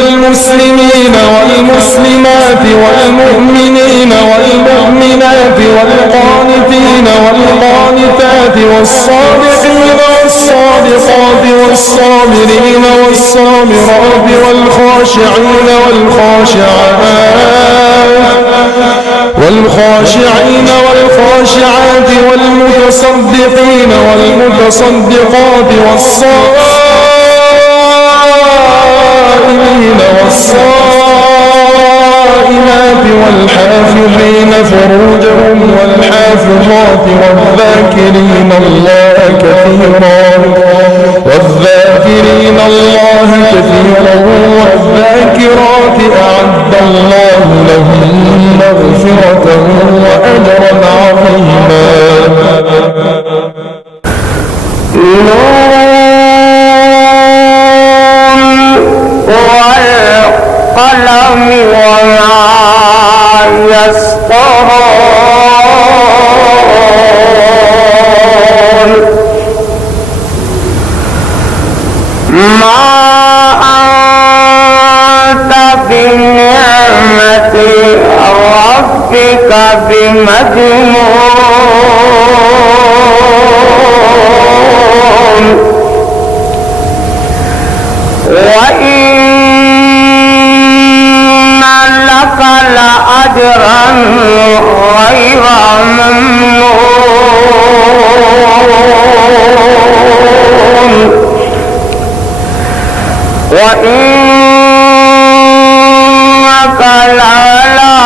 والمسلمين والمسلمات والمؤمنين والمؤمنات والقانتين والقانتات والصادقين والصادقات والصابرين والصابرات والخاشعين والخاشعين والخاشعات والمتصدقين والمتصدقات والصائمين والصائمات والحافظين فروجهم والحافظات والذاكرين الله كثيرا والذاكرات أعد الله لهم مغفرة وأجرا عظيما. والقلم وما يسطرون ما أنت بنعمة ربك بمجنون وإن لك لأجرا غير ممنون وإنك لعلى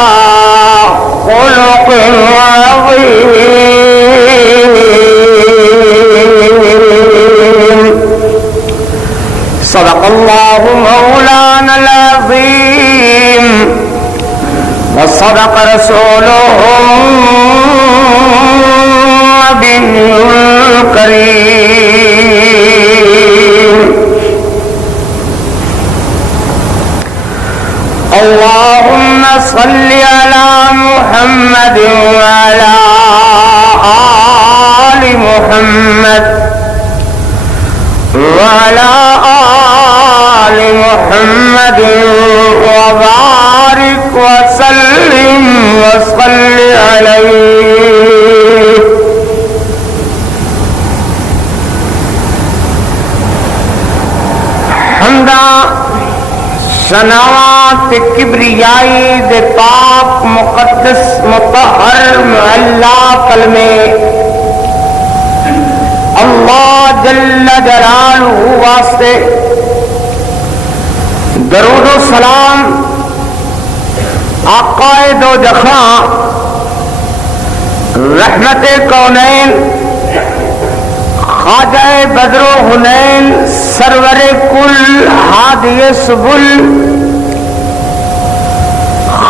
خلق عظيم. صدق الله مولانا العظيم وصدق رسوله النبي الكريم. اللهم صل على محمد وعلى آل محمد وعلى آل محمد وبارك وسلم وصل عليه. حمدا ثناوات کبریائی دے پاک مقدس مطہر معلا کلمے اللہ جل جلالہ واسطے درود و سلام آقا دو جہاں رحمت کونین خواجہ بدر و حنین سرور کل ہادی سبل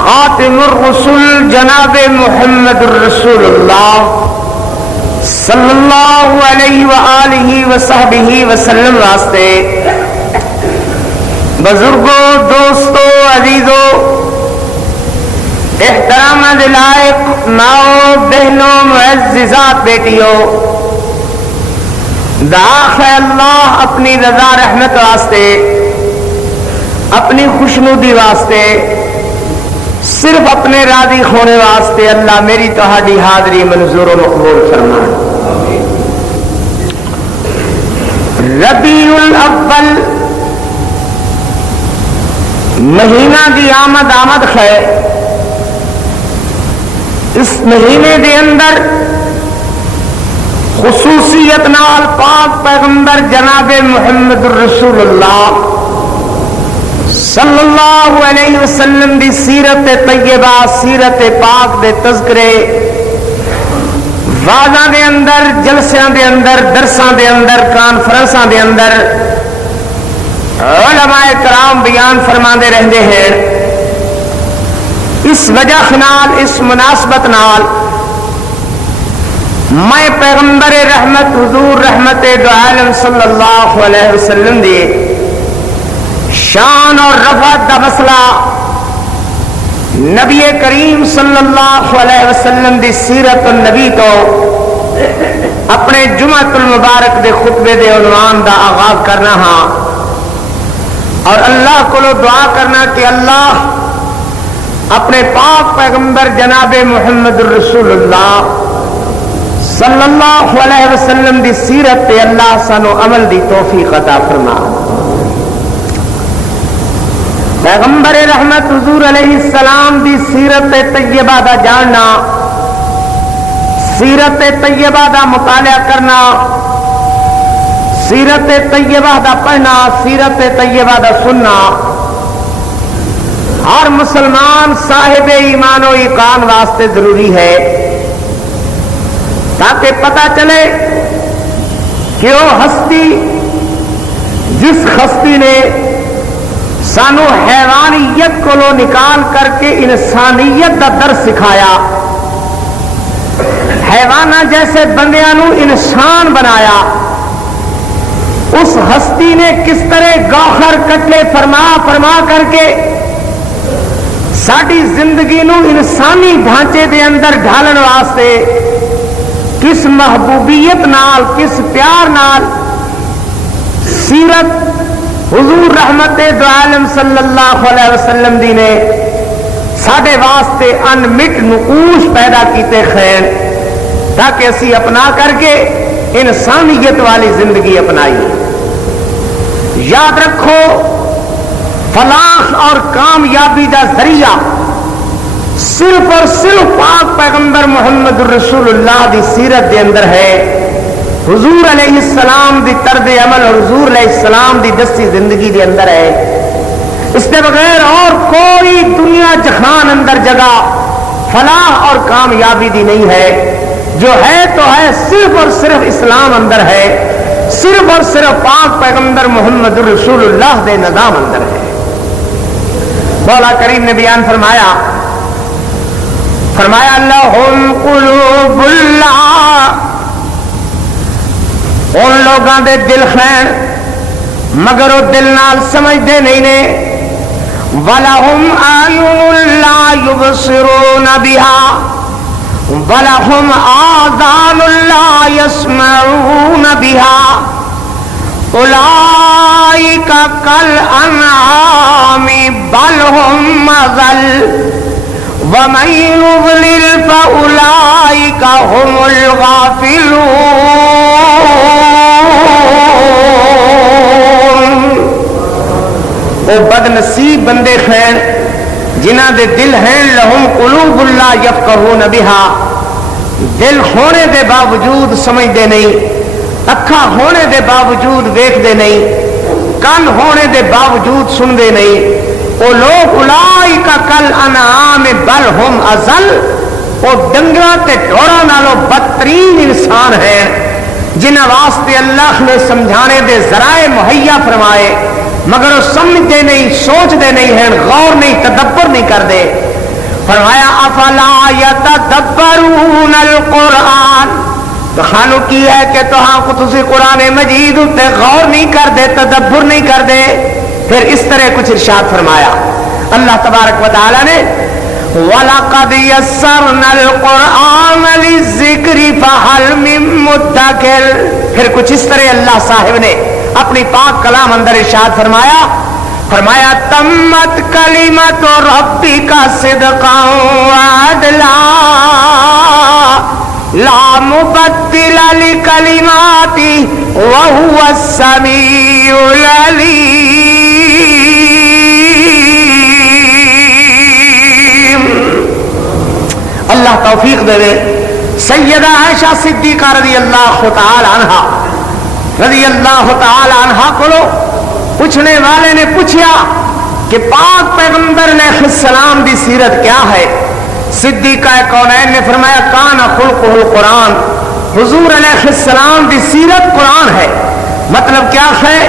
خاتم الرسل جناب محمد الرسول اللہ صلی اللہ علیہ وآلہ وصحبہ وسلم واسطے بزرگوں دوستوں عزیزوں احترام دلائق ماؤں بہنوں معززات بیٹیوں دعا ہے اللہ اپنی رضا رحمت واسطے اپنی خوشنودی واسطے صرف اپنے راضی ہونے واسطے اللہ میری تہاڈی حاضری منظور و مقبول فرمائے. ربیع الاول مہینہ دی آمد ہے. اس مہینے دے اندر خصوصیت نال پاک پیغمبر جناب محمد الرسول اللہ صلی اللہ علیہ وسلم دی سیرت طیبہ سیرت پاک دے تذکرے وعظاں دے اندر جلسیاں دے اندر درساں دے اندر کانفرنساں دے اندر علماء کرام بیان فرماندے رہندے ہیں. اس وجہ نال اس مناسبت نال میں پیغمبر رحمت حضور رحمت دو عالم صلی اللہ علیہ وسلم دی شان اور رفعت دا مسئلہ نبی کریم صلی اللہ علیہ وسلم دی سیرت النبی تو اپنے جمعۃ المبارک دے خطبے دے عنوان دا آغاز کرنا ہاں. اور اللہ کو دعا کرنا کہ اللہ اپنے پاک پیغمبر جناب محمد الرسول اللہ صلی اللہ علیہ وسلم دی سیرت تے اللہ سانو عمل دی توفیق عطا فرما. پیغمبر رحمت حضور علیہ السلام دی سیرت طیبہ دا جاننا، سیرت طیبہ دا مطالعہ کرنا، سیرت طیبہ دا پڑھنا، سیرت طیبہ دا سننا ہر مسلمان صاحب ایمان و ایقان واسطے ضروری ہے، تاکہ پتہ چلے کہ وہ ہستی جس ہستی نے سانو حیوانیت کو نکال کر کے انسانیت کا درس سکھایا، حیوانہ جیسے بندیاں نو انسان بنایا، اس ہستی نے کس طرح گوہر کٹلے فرما فرما کر کے ساری زندگی نو انسانی ڈھانچے دے اندر ڈھالن واسطے کس محبوبیت نال، کس پیار نال سیرت حضور رحمت دو عالم صلی اللہ علیہ وسلم دی نے ساڈے واسطے انمٹ نقوش پیدا کیتے خیر، تاکہ اسی اپنا کر کے انسانیت والی زندگی اپنائیے. یاد رکھو فلاح اور کامیابی دا ذریعہ صرف اور صرف پاک پیغمبر محمد الرسول اللہ دی سیرت دے اندر ہے، حضور علیہ السلام دی طرز عمل اور حضور علیہ السلام دی دستی زندگی دے اندر ہے. اس کے بغیر اور کوئی دنیا جہان اندر جگہ فلاح اور کامیابی دی نہیں ہے. جو ہے تو ہے صرف اور صرف اسلام اندر ہے، صرف اور صرف پاک پیغمبر محمد الرسول اللہ دے نظام اندر ہے. مولا کریم نے بیان فرمایا لہم قلوب اللہ، ان لوگاں دے دل ہیں مگر وہ دل نال سمجھتے نہیں نے. وَلَهُمْ أَعْيُنٌ لَا يُبْصِرُونَ بِهَا وَلَهُمْ آذَانٌ لَا يَسْمَعُونَ بِهَا أُولَئِكَ كَالْأَنْعَامِ بَلْ هُمْ أَضَلُّ وَمَن يُضْلِلْ فَأُولَئِكَ هُمُ الْغَافِلُونَ. وہ بد نصیب بندے ہیں جنہ دے دل ہیں لہم قلوب لا یفقہون بہا، دل ہونے دے باوجود سمجھتے نہیں، اکھاں ہونے دے باوجود ویکھتے نہیں، کان ہونے دے باوجود سنتے نہیں. وہ لوگ اولئک کالانعام بل ہم اضل، وہ ڈنگراں تے ڈوراں نالوں بدترین انسان ہیں جنہاں واسطے اللہ نے سمجھانے دے ذرائع مہیا فرمائے مگر وہ سمجھتے نہیں، سوچتے نہیں ہیں، غور نہیں، تدبر نہیں کرتے. فرمایا افلا یتدبرون القرآن، تو خانو کی ہے کہ تسی قرآن مجید تے غور نہیں کرتے، تدبر نہیں کرتے. پھر اس طرح کچھ ارشاد فرمایا اللہ تبارک و تعالی نے وَلَقَدْ يَسَّرْنَا الْقُرْآنَ لِلذِّكْرِ فَهَلْ مِن مُدَّكِرٍ. پھر کچھ اس طرح اللہ صاحب نے اپنی پاک کلام اندر ارشاد فرمایا تمت کلمت ربک صدقا وعدلا لا مبدل لکلماتی وهو السمیع العلیم. اللہ توفیق دے سیدہ عائشہ صدیقہ رضی اللہ تعالی عنہا کو پوچھنے والے نے پوچھا کہ پاک پیغمبر علیہ السلام دی سیرت کیا ہے؟ صدیقہ کونین نے فرمایا کان خلقہ القرآن، حضور علیہ السلام دی سیرت قرآن ہے. مطلب کیا ہے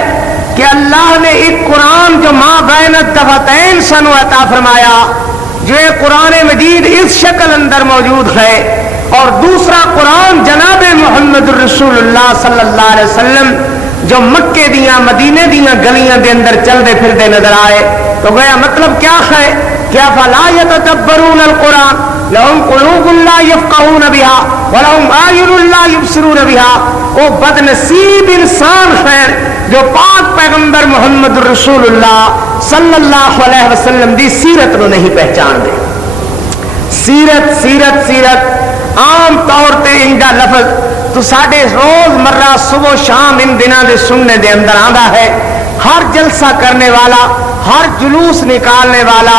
کہ اللہ نے ایک قرآن جو ما بین الدفتین سنو عطا فرمایا، جو یہ قرآن مجید اس شکل اندر موجود ہے، اور دوسرا قرآن جناب محمد الرسول اللہ صلی اللہ علیہ وسلم جو مکے دیاں مدینے دیاں گلیاں دے اندر چلتے پھرتے نظر آئے. تو گویا مطلب کیا ہے کہ افلا یتدبرون القرآن لہم قلوب لا یفقہون بہا ولہم اعین لا یبصرون بہا. وہ بد نصیب انسان ہیں جو پاک پیغمبر محمد رسول اللہ صلی اللہ علیہ وسلم دی سیرت نو نہیں پہچان دے. سیرت سیرت سیرت عام طور تے اندا لفظ تو ساڈے روز مرہ صبح شام ان دنوں دے سننے دے اندر آندا ہے. ہر جلسہ کرنے والا، ہر جلوس نکالنے والا،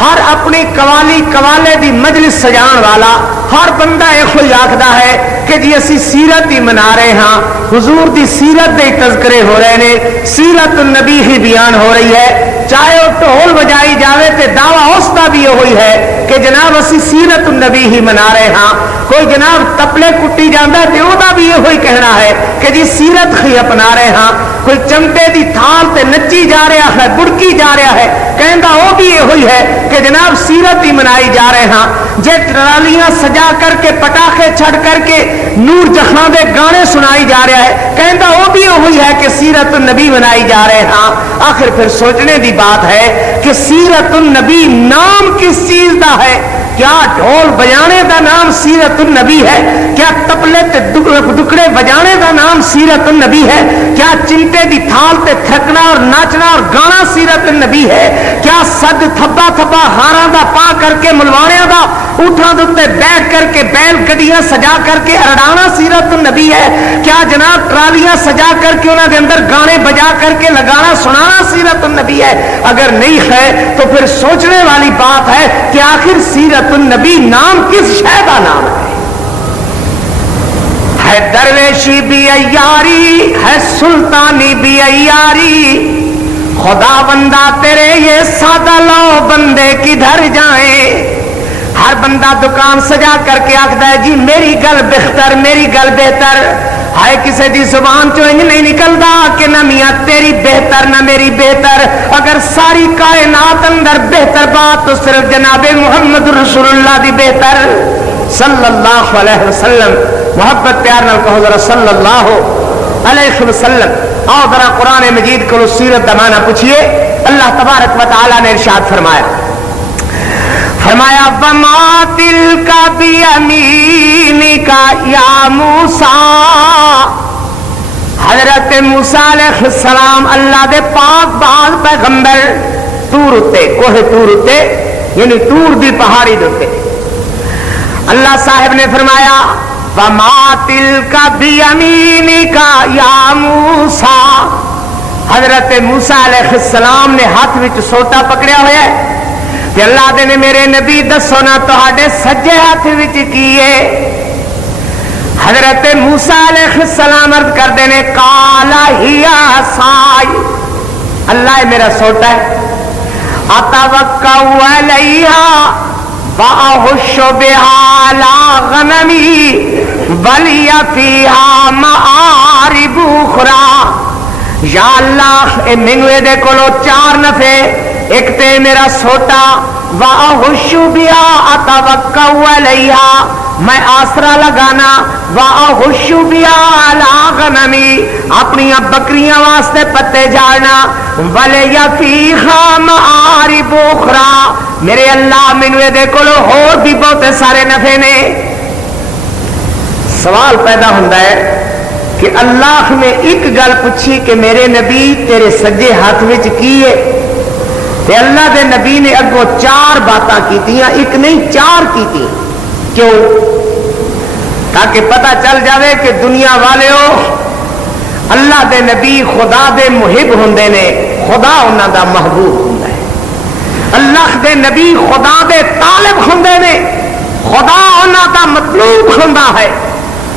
ہر اپنی قوالی قوالے دی مجلس سجان والا ہر بندہ یہ آخدا ہے کہ جی اسی سیرت ہی منا رہے ہاں، حضور دی سیرت دے تذکرے ہو رہے ہیں، سیرت النبی ہی بیان ہو رہی ہے. چاہے وہ ڈھول بجائی جاوے تے دعویٰ اس کا بھی وہی ہے کہ جناب اسی سیرت النبی ہی منا رہے ہاں. کوئی جناب تپلے کٹی جانا تے وہ بھی یہ کہنا ہے کہ جی سیرت ہی اپنا رہے ہاں. کوئی چمٹے دی تھال تے نچی جا رہا ہے، گڑکی جا رہا ہے، کہندا وہ بھی یہ ہے کہ جناب سیرت ہی منائی جا رہے ہاں. جے ٹرالیاں سجا کر کے پٹاخے چھڑ کر کے نور جہاں دے گانے سنائی جا رہا ہے، کہندا وہ بھی وہی ہے کہ سیرت النبی منائی جا رہے ہاں. آخر پھر سوچنے دی بات ہے کہ سیرت النبی نام کس چیز دا ہے؟ کیا ڈھول بجانے دا نام سیرت النبی ہے؟ کیا تبلے تے دکڑے بجانے دا نام سیرت النبی ہے؟ کیا چمٹے دی تھال تے تھکنا اور ناچنا اور گانا سیرت النبی ہے؟ کیا سد تھبا تھبا ہاراں دا پا کر کے ملوانیاں دا اٹھاں دے بیٹھ کر کے بیل گڈیاں سجا کر کے اڑانا سیرت النبی ہے؟ کیا جناب ٹرالیاں سجا کر کے انہاں دے اندر گانے بجا کر کے لگانا سنانا سیرت النبی ہے؟ اگر نہیں ہے تو پھر سوچنے والی بات ہے کہ آخر سیرت النبی نام کس شے کا نام ہے درویشی بھی عیاری ہے، سلطانی بھی عیاری، خدا بندہ تیرے یہ سادہ لو بندے کدھر جائیں. ہر بندہ دکان سجا کر کے آخدا ہے جی میری گل بہتر، میری گل بہتر. ہائے کسی دی زبان چو انج نہیں نکلدا کہ نہ میاں تیری بہتر نہ میری بہتر. اگر ساری کائنات اندر بہتر بات تو صرف جناب محمد رسول اللہ دی بہتر صلی اللہ علیہ وسلم. محبت پیار نال کہو ذرا صلی اللہ علیہ وسلم. آؤ ذرا قرآن مجید کو سیرت دا معنی پوچھئے. اللہ تبارک و تعالی نے ارشاد فرمایا وما تلک بیمینک یا موسیٰ. حضرت موسیٰ علیہ السلام اللہ دے پاک باز پیغمبر تور اتے، کوہ تور اتے یعنی تور دی پہاڑی دے اللہ صاحب نے فرمایا وما تلک بیمینک یا موسیٰ. حضرت موسیٰ علیہ السلام نے ہاتھ وچ سوٹا پکڑیا ہوا ہے کہ اللہ دے نے میرے نبی دسو نا تہاڈے سجے ہاتھ وچ کی ہے؟ حضرت موسیٰ علیہ السلام عرض کردے نے قالا ہی عصائی، اللہ میرا سوٹا ہے، اتوکا علیہا واہش بہا علی غنمی ولی فیہا معارب اخری. یا اللہ اے مینوں دے کولو چار نفع، ایک تے میرا سوٹا واہش بہا اتوکا علیہا میں آسرا لگانا، واہش بہا علی غنمی اپنی بکریاں واسطے پتے جھاڑنا، ولی فیہا معارب اخری میرے اللہ مینوں دے کولو ہور بھی بہت سارے نفع نے. سوال پیدا ہوتا ہے کہ اللہ نے ایک گل پوچھی کہ میرے نبی تیرے سجے ہاتھ وچ کی ہے، تے اللہ دے نبی نے اگوں چار باتاں کیتیاں، ایک نہیں چار کیتی. کیوں؟ تاکہ پتہ چل جاوے کہ دنیا والےو اللہ دے نبی خدا دے محب ہوندے نے، خدا انہاں دا محبوب ہوندا ہے. اللہ دے نبی خدا دے طالب ہوندے نے، خدا انہاں دا مطلوب ہوندا ہے.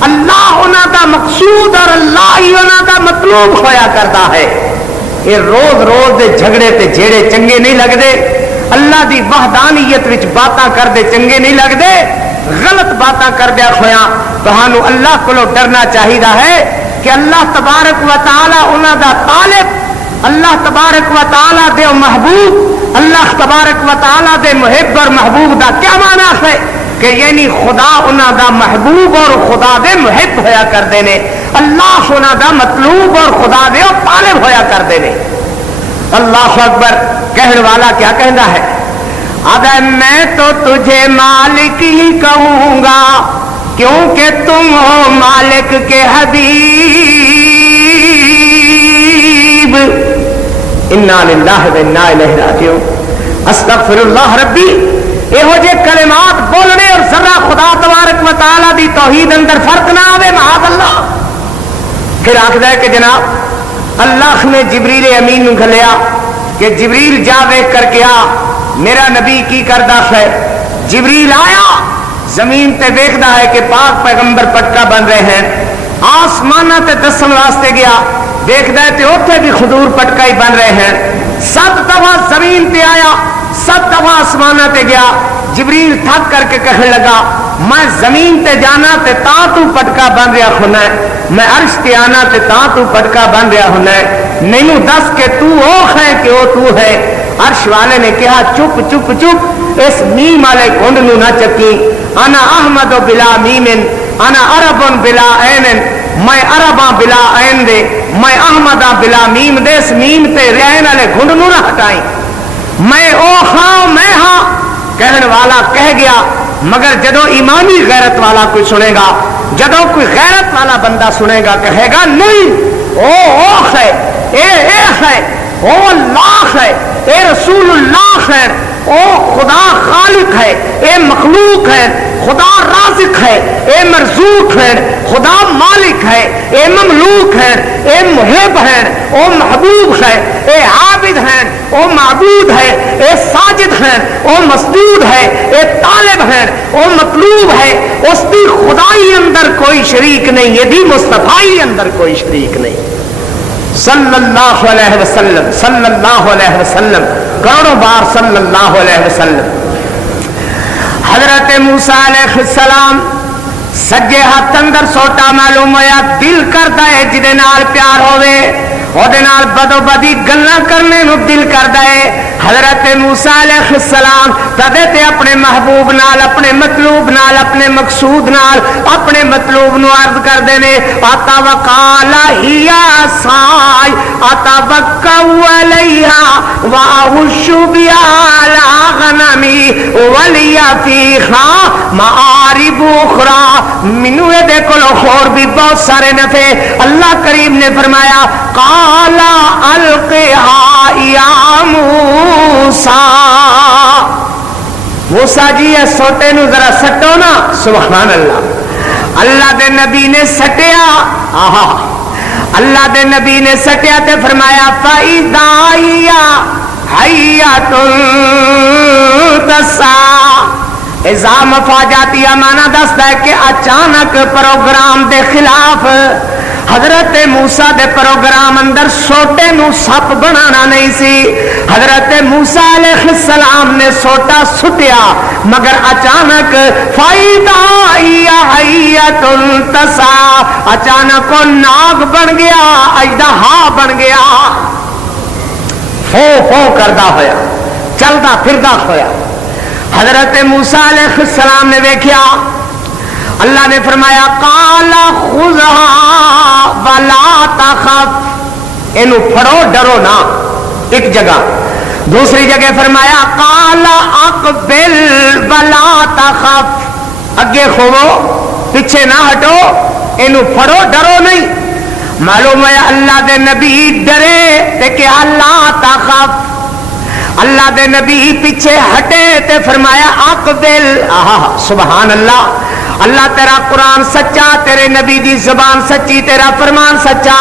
اللہ انہاں دا مقصود اور اللہ ہی انہاں دا مطلوب ہویا کرتا ہے. یہ روز روز دے جھگڑے تے جھیڑے چنگے نہیں لگدے، اللہ دی وحدانیت وچ باتاں کردے چنگے نہیں لگدے. غلط باتاں کردیا ہویاں تہانوں اللہ کولو ڈرنا چاہیدا ہے کہ اللہ تبارک و تعالی انہاں دا طالب، اللہ تبارک و تعالی دے محبوب، اللہ تبارک و تعالی دے محب اور محبوب دا کیا معنی ہے کہ یعنی خدا انہاں دا محبوب اور خدا دے محب ہویا کردے نے، اللہ انہاں دا مطلوب اور خدا دے طالب ہویا کردے نے. اللہ اکبر. کہنے والا کیا کہندا ہے؟ اب میں تو تجھے مالک ہی کہوں گا کیونکہ تم ہو مالک کے حبیب. انا للہ و انا الیہ راجعون، استغفر اللہ ربی، یہو جے کلمات بولنے اور ذرا خدا تبارک و تعالی دی توحید اندر فرق نہ آوے معاذ اللہ۔ پھر آخدا ہے کہ جناب اللہ نے جبریل امین نو گھلیا کہ جبریل جا ویکھ کر کے آ میرا نبی کی کردا ہے۔ جبریل آیا، زمین تے ویکھدا ہے کہ پاک پیغمبر پٹکا بن رہے ہیں، آسمانہ تے دسن واسطے گیا، دیکھدا ہے تے اوتھے بھی خضور پٹکا ہی بن رہے ہیں۔ 7 دفعہ زمین تے آیا، 7 دفعہ آسمانہ تے گیا۔ جبریل تھک کر کے کہنے لگا میں زمین تے جانا تے تاں تو پٹکا بن رہا ہونا ہے، میں عرش تے آنا تے تاں تو پٹکا بن رہا ہونا ہے، نہیں دس کہ تو او ہے کہ او تو ہے۔ عرش والے نے کہا چپ چپ چپ، اس میم والے گھنڈ نو نہ چکی، انا احمد بلا میم، انا عرب بلا عین، میں عرباں بلا عین دے، میں احمداں بلا میم دے، اس میم تے عین والے گھنڈ نو نہ ہٹائیں، میں او ہاں میں ہاں کہنے والا کہہ گیا۔ مگر جدو ایمانی غیرت والا کوئی سنے گا، جدو کوئی غیرت والا بندہ سنے گا کہے گا نہیں او ہے، اے ہے، او اللہ ہے، اے رسول اللہ ہے، او خدا خالق ہے، اے مخلوق ہے، خدا رازق ہے، اے مرزوق ہے، خدا مالک ہے، اے مملوک ہے، اے محب ہے، او محبوب ہے، اے عابد ہے، او معبود ہے، اے ساجد ہے، او مسجود ہے، اے طالب ہے، او مطلوب ہے، اس دی خدائی اندر کوئی شریک نہیں، یہ دی مصطفائی اندر کوئی شریک نہیں۔ صلی اللہ علیہ وسلم، صلی اللہ علیہ وسلم، کروڑوں بار صلی اللہ علیہ وسلم۔ حضرت موسیٰ علیہ السلام سجے ہاتھ اندر سوٹا معلوم ہویا، دل کرتا ہے جدے نال پیار ہوئے اودے نال بدو بدی گلاں کرنے نو دل کردا ہے۔ حضرت موسیٰ علیہ السلام کدے تے اپنے محبوب نال، اپنے مطلوب نال، اپنے مقصود نال، اپنے مطلوب نو عرض کردے نے آتا وقال ہیا سائی آتا وقعو علیہا واہش بیا لا غنمی ولیا فیخا معارب اخرى، منو دے کولو خور بھی بہت سارے نفے۔ اللہ کریم نے فرمایا قال القها یا موسیٰ، موسیٰ جی یہ سوٹے نو ذرا سٹو نا، سبحان اللہ۔ اللہ دے نبی نے سٹیا، آہا اللہ دے نبی نے سٹیا تے فرمایا فَإِذَا هِيَ حَيَّةٌ تَسْعَىٰ، اذا مفاجاتی امانہ دستا ہے کہ اچانک پروگرام دے خلاف حضرت موسیٰ دے پروگرام اندر سوٹے نو سپ بنانا نہیں سی۔ حضرت موسیٰ علیہ السلام نے سوٹا سٹیا مگر اچانک فَإِذَا هِيَ حَيَّةٌ تَسْعَىٰ، اچانک وہ ناگ بن گیا، اژدہا بن گیا، فو فو کردا ہویا، چلدا پھردا ہویا۔ حضرت موسیٰ علیہ السلام نے دیکھیا، اللہ نے فرمایا قال خذها ولا تخف، اینو پھڑو ڈرو نہ، ایک جگہ۔ دوسری جگہ فرمایا قال اقبل ولا تخف، اگے کھوو پیچھے نہ ہٹو، اینو پھڑو ڈرو نہیں۔ معلوم ہے اللہ دے نبی ڈرے تے کہ اللہ تخف، اللہ دے نبی پیچھے ہٹے تے فرمایا اقبل، آہا سبحان اللہ۔ اللہ تیرا قرآن سچا، تیرے نبی دی زبان سچی، تیرا فرمان سچا۔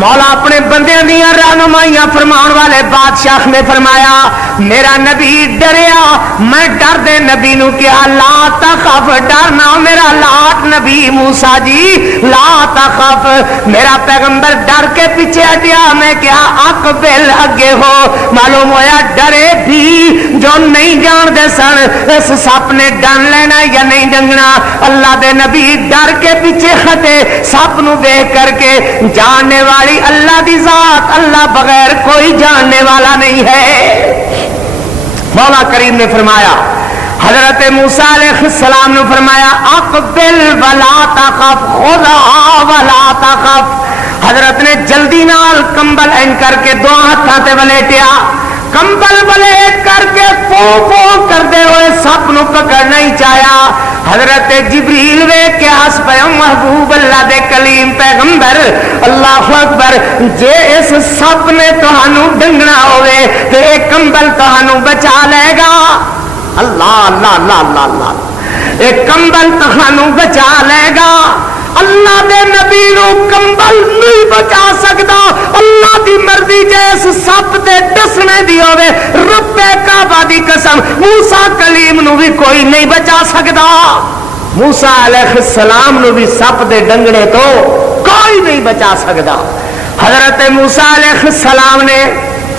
مولا اپنے بندیاں دیاں رہنمائیاں فرمان والے بادشاہ نے فرمایا میرا نبی ڈریا، میں ڈر دے نبی نو کیا لا تخف، ڈرنا میرا لاٹ نبی موسیٰ جی لا تخف، میرا پیغمبر ڈر کے پیچھے ہٹیا، میں کیا اقبل اگے ہو۔ معلوم ہویا ڈرے بھی جو نہیں جان دے سن اس سپ نے ڈن لینا یا نہیں ڈنگنا۔ اللہ دے نبی ڈر کے پیچھے ہٹے، سپ نو دیکھ کر کے جاننے والی اللہ دی ذات، اللہ بغیر کوئی جاننے والا نہیں ہے۔ مولا کریم نے فرمایا حضرت موسیٰ علیہ السلام نے فرمایا اقبل ولا تخف، خذها ولا تخف۔ حضرت نے جلدی نال کمبل این کر کے دو ہاتھاں تے ولیٹیا، کمبل ولیٹ کر کے پو پو کر دے ہوئے سپ نو پکڑنا ہی چاہیا۔ حضرت جبریل ویکھ کے ہس پیا محبوب اللہ دے کلیم پیغمبر اللہ اکبر جے اس سپ نے تہانوں ڈنگنا ہوئے تے اے کمبل تہانوں بچا لے گا اللہ اللہ اللہ اللہ اللہ اے کمبل تہانوں بچا لے گا اللہ دے نبی نو کمبل نہیں بچا سکتا اللہ دی مرضی جیس سپ دے ڈسنے دی ہوئے رب کعبہ دی قسم موسیٰ کلیم نو بھی کوئی نہیں بچا سکتا موسیٰ علیہ السلام نو بھی سپ دے ڈنگنے تو کوئی نہیں بچا سکتا حضرت موسیٰ علیہ السلام نے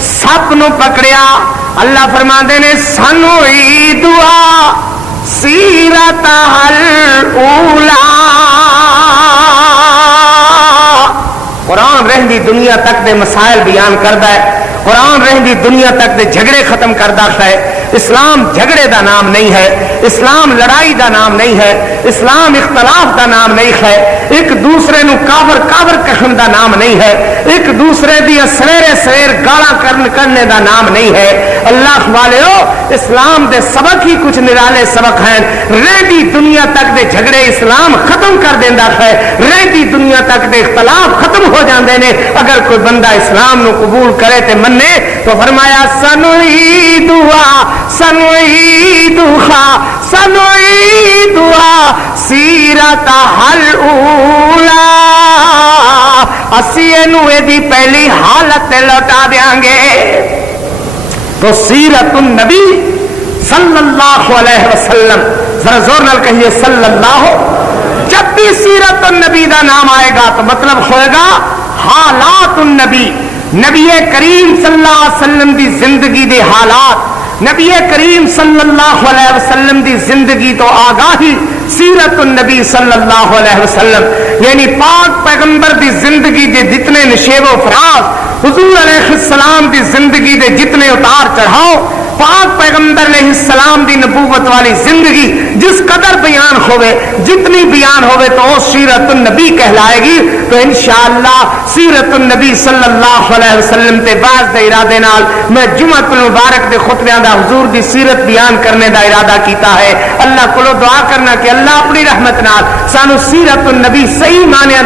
سپ نو پکڑیا اللہ فرماندے نے سانو ہی دعا سیرتہ الاولی قرآن رہندی دنیا تک دے مسائل بیان کردا ہے قرآن رہندی دنیا تک دے جھگڑے ختم کردا ہے اسلام جھگڑے دا نام نہیں ہے اسلام لڑائی دا نام نہیں ہے اسلام اختلاف دا نام نہیں ہے ایک دوسرے نو کافر کافر کہن دا نام نہیں ہے ایک دوسرے دی سویرے سویر گالاں کرنے دا نام نہیں ہے اللہ والیو اسلام دے سبق ہی کچھ نرالے سبق ہیں رہندی دنیا تک دے جھگڑے اسلام ختم کر دیندا ہے رہندی دنیا تک دے اختلاف ختم ہو جاندے نے اگر کوئی بندہ اسلام نو قبول کرے تے منے تو فرمایا سنعیدھا سیرتہ الاولی اسی اینو دی پہلی حالت لوٹا دیاں گے تو سیرت النبی صلی اللہ علیہ وسلم ذرا زور نال کہیے صلی اللہ جب بھی سیرت النبی دا نام آئے گا تو مطلب ہوئے گا حالات النبی نبی کریم صلی اللہ علیہ وسلم دی زندگی دے حالات نبی کریم صلی اللہ علیہ وسلم دی زندگی تو آگاہی سیرت النبی صلی اللہ علیہ وسلم یعنی پاک پیغمبر دی زندگی دے جتنے نشیب و فراز حضور علیہ السلام دی زندگی دے جتنے اتار چڑھاؤ پاک پیغمبر علیہ السلام دی نبوت والی زندگی جس قدر بیان ہوئے جتنی بیان ہوئے تو وہ سیرت النبی کہلائے گی تو انشاءاللہ سیرت النبی صلی اللہ علیہ وسلم تے باز دے ارادے نال میں جمعۃ المبارک دے خطبیاں دا حضور دی سیرت بیان کرنے دا ارادہ کیتا ہے اللہ کو دعا کرنا کہ اللہ اپنی رحمت نال سانو سیرت النبی صحیح معنی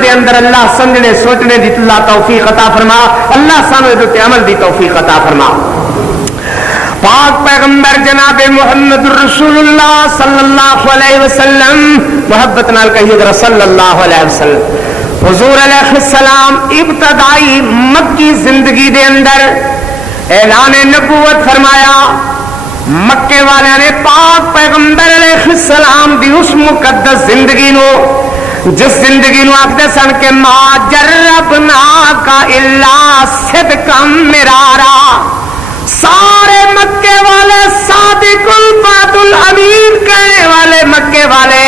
دے اندر اللہ سمجھنے سوچنے دی اللہ توفیق عطا فرما اللہ سانو تے عمل دی توفیق عطا فرما پاک پیغمبر جناب محمد رسول اللہ صلی اللہ علیہ وسلم محبت نال کہیے ذرا صلی اللہ علیہ وسلم حضور علیہ السلام ابتدائی مکی زندگی دے اندر اعلان نبوت فرمایا مکے والے نے پاک پیغمبر علیہ السلام دی اس مقدس زندگی نو جس زندگی نو آخدے سن کے ما جربنا کا الا صدقا مرارا سارے مکے والے صادق الوعد الامین کہنے والے مکے والے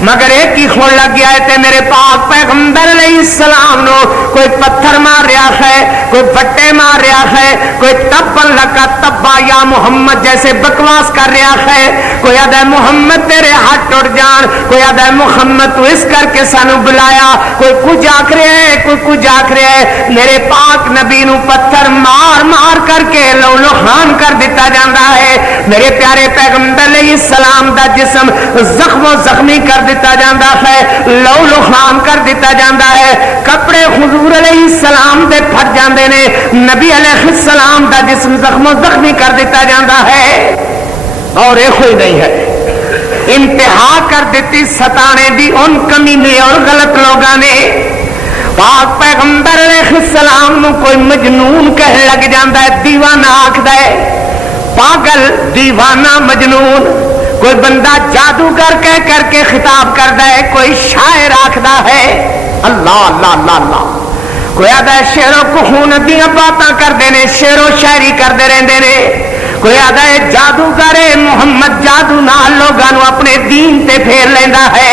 مگر ایک ہی خون لگ گیا ہے تے میرے پاک پیغمبر علیہ السلام نو کوئی پتھر مار رہا ہے کوئی بٹے مار رہا ہے کوئی تبن لگا تبا یا محمد جیسے بکواس کر رہا ہے کوئی آدھا محمد تیرے ہاتھ ٹوٹ جان کوئی آدھا محمد تو اس کر کے سانو بلایا کوئی کچھ آکھ رہے ہے کوئی کچھ آکھ رہے ہے میرے پاک نبی نو پتھر مار مار کر کے لو لخان کر دیتا جاندہ ہے میرے پیارے پیغمبر علیہ السلام دا جسم زخم و زخمی کر دیتا جاندہ ہے لو لخان کر دیتا جاندہ ہے کپڑے حضور علیہ السلام دے پھٹ جاندے نے نبی علیہ السلام دا جسم زخم و زخمی کر دیتا جاندہ ہے اور ایک ہوئی نہیں ہے انتہا کر دیتی ستانے دی ان کمینے اور غلط لوگاں نے پاک پیغمبر علیہ السلام نو کوئی مجنون کہہ لگ جاندہ ہے دیوانہ آکھدا ہے پاگل دیوانہ مجنون کوئی بندہ جادوگر کہہ کر کے خطاب کردا ہے کوئی شاعر آکھدا ہے اللہ اللہ اللہ اللہ کوئی آدھا ہے شعر و کہون دیاں باتاں کر دینے شعر و شاعری کر دے رہندے نے کوئی آدھا ہے جادوگر محمد جادو نال لوگاں نو اپنے دین تے پھیر لیندا ہے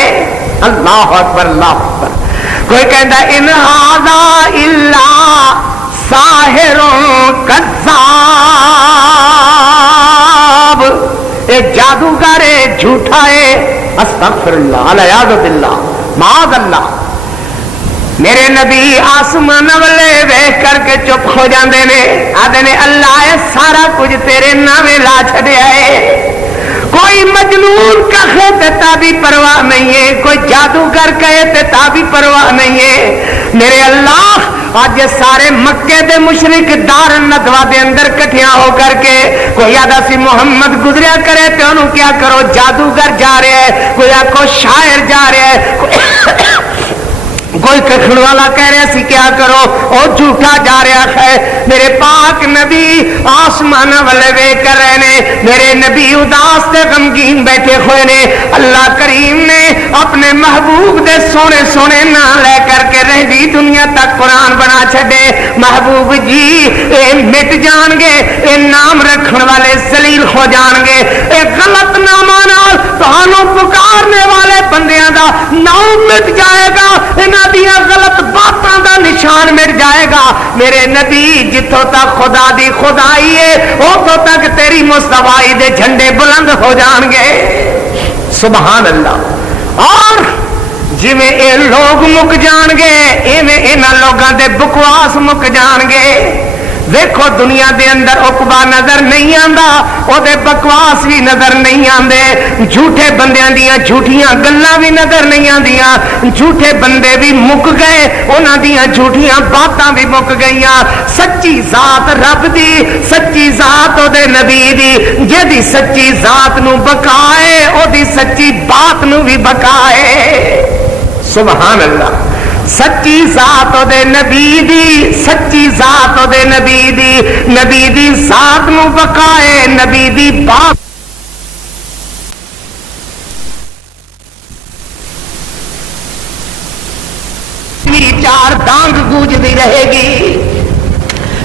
اللہ اکبر اللہ اکبر کوئی کہندا ان ھذا الا ساحر کذاب اے جادوگر جھوٹا ہے استغفر اللہ العیاذ باللہ معاذ اللہ میرے نبی آسمان والے دیکھ کر کے چپ ہو جاندے نے آدھے نے اللہ اے سارا کچھ تیرے نامے لا چھڑیا ہے کوئی مجنون کہے تے بھی پرواہ نہیں ہے، کوئی جادوگر کہے تے بھی پرواہ نہیں ہے۔ میرے اللہ آج سارے مکے دے مشرک دار ندوہ دے اندر کٹھیاں ہو کر کے کوئی آدھا سی محمد گزریا کرے تو انہوں کیا کرو جادوگر جا رہے ہے، کوئی آکو شاعر جا رہے ہے، کوئی ککھڑ والا کہہ رہے سی کیا کرو او جھوٹا جا رہا ہے۔ میرے پاک نبی آسمان والے وے کر رہے نے، میرے نبی اداس تے غمگین بیٹھے ہوئے نے۔ اللہ کریم نے اپنے محبوب دے سونے سونے نام لے کر کے رہ دی دنیا تک قرآن بنا چھڑے۔ محبوب جی اے مٹ جان گے، اے نام رکھن والے ذلیل ہو جان گے، اے غلط نامہ نال تہانوں پکارنے والے بندیاں دا نام مٹ جائے گا، انہاں دیا غلط باتاں دا نشان مٹ جائے گا۔ میرے نبی جتوں تک خدا دی خدائی ہے اتوں تک تیری مصطفی دے جھنڈے بلند ہو جان گے۔ سبحان اللہ۔ اور جی میں اے لوگ مک جان گے ایویں انہاں لوگاں دے بکواس مک جان گے۔ دیکھو دنیا دے اندر عقبہ نظر نہیں آندا، او دے بکواس بھی نظر نہیں آندے، جھوٹے بندیاں دیاں جھوٹیاں گلاں بھی نظر نہیں آندیاں، جھوٹے بندے بھی مک گئے، انہاں دیاں جھوٹیاں باتاں بھی مک گئیاں۔ سچی ذات رب دی، سچی ذات او دے نبی دی، جدی سچی ذات نو بقائے او دی سچی بات نو بھی بقائے۔ سبحان اللہ۔ سچی ذات دے نبی دی، سچی ذات دے نبی دی، نبی دی ذات نو بقائے، نبی دی بات چار دانگ گوجتی رہے گی۔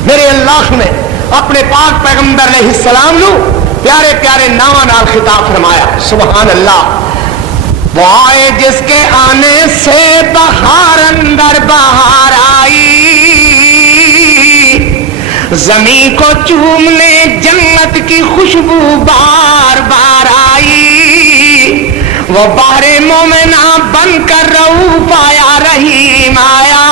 میرے اللہ نے اپنے پاک پیغمبر علیہ السلام نو پیارے پیارے نامہ نال خطاب فرمایا۔ سبحان اللہ۔ وہ آئے جس کے آنے سے بہار اندر بہار آئی، زمین کو چومنے جنت کی خوشبو بار بار آئی، وہ بہر مومنہ بن کر رؤوف آیا رحیم آیا،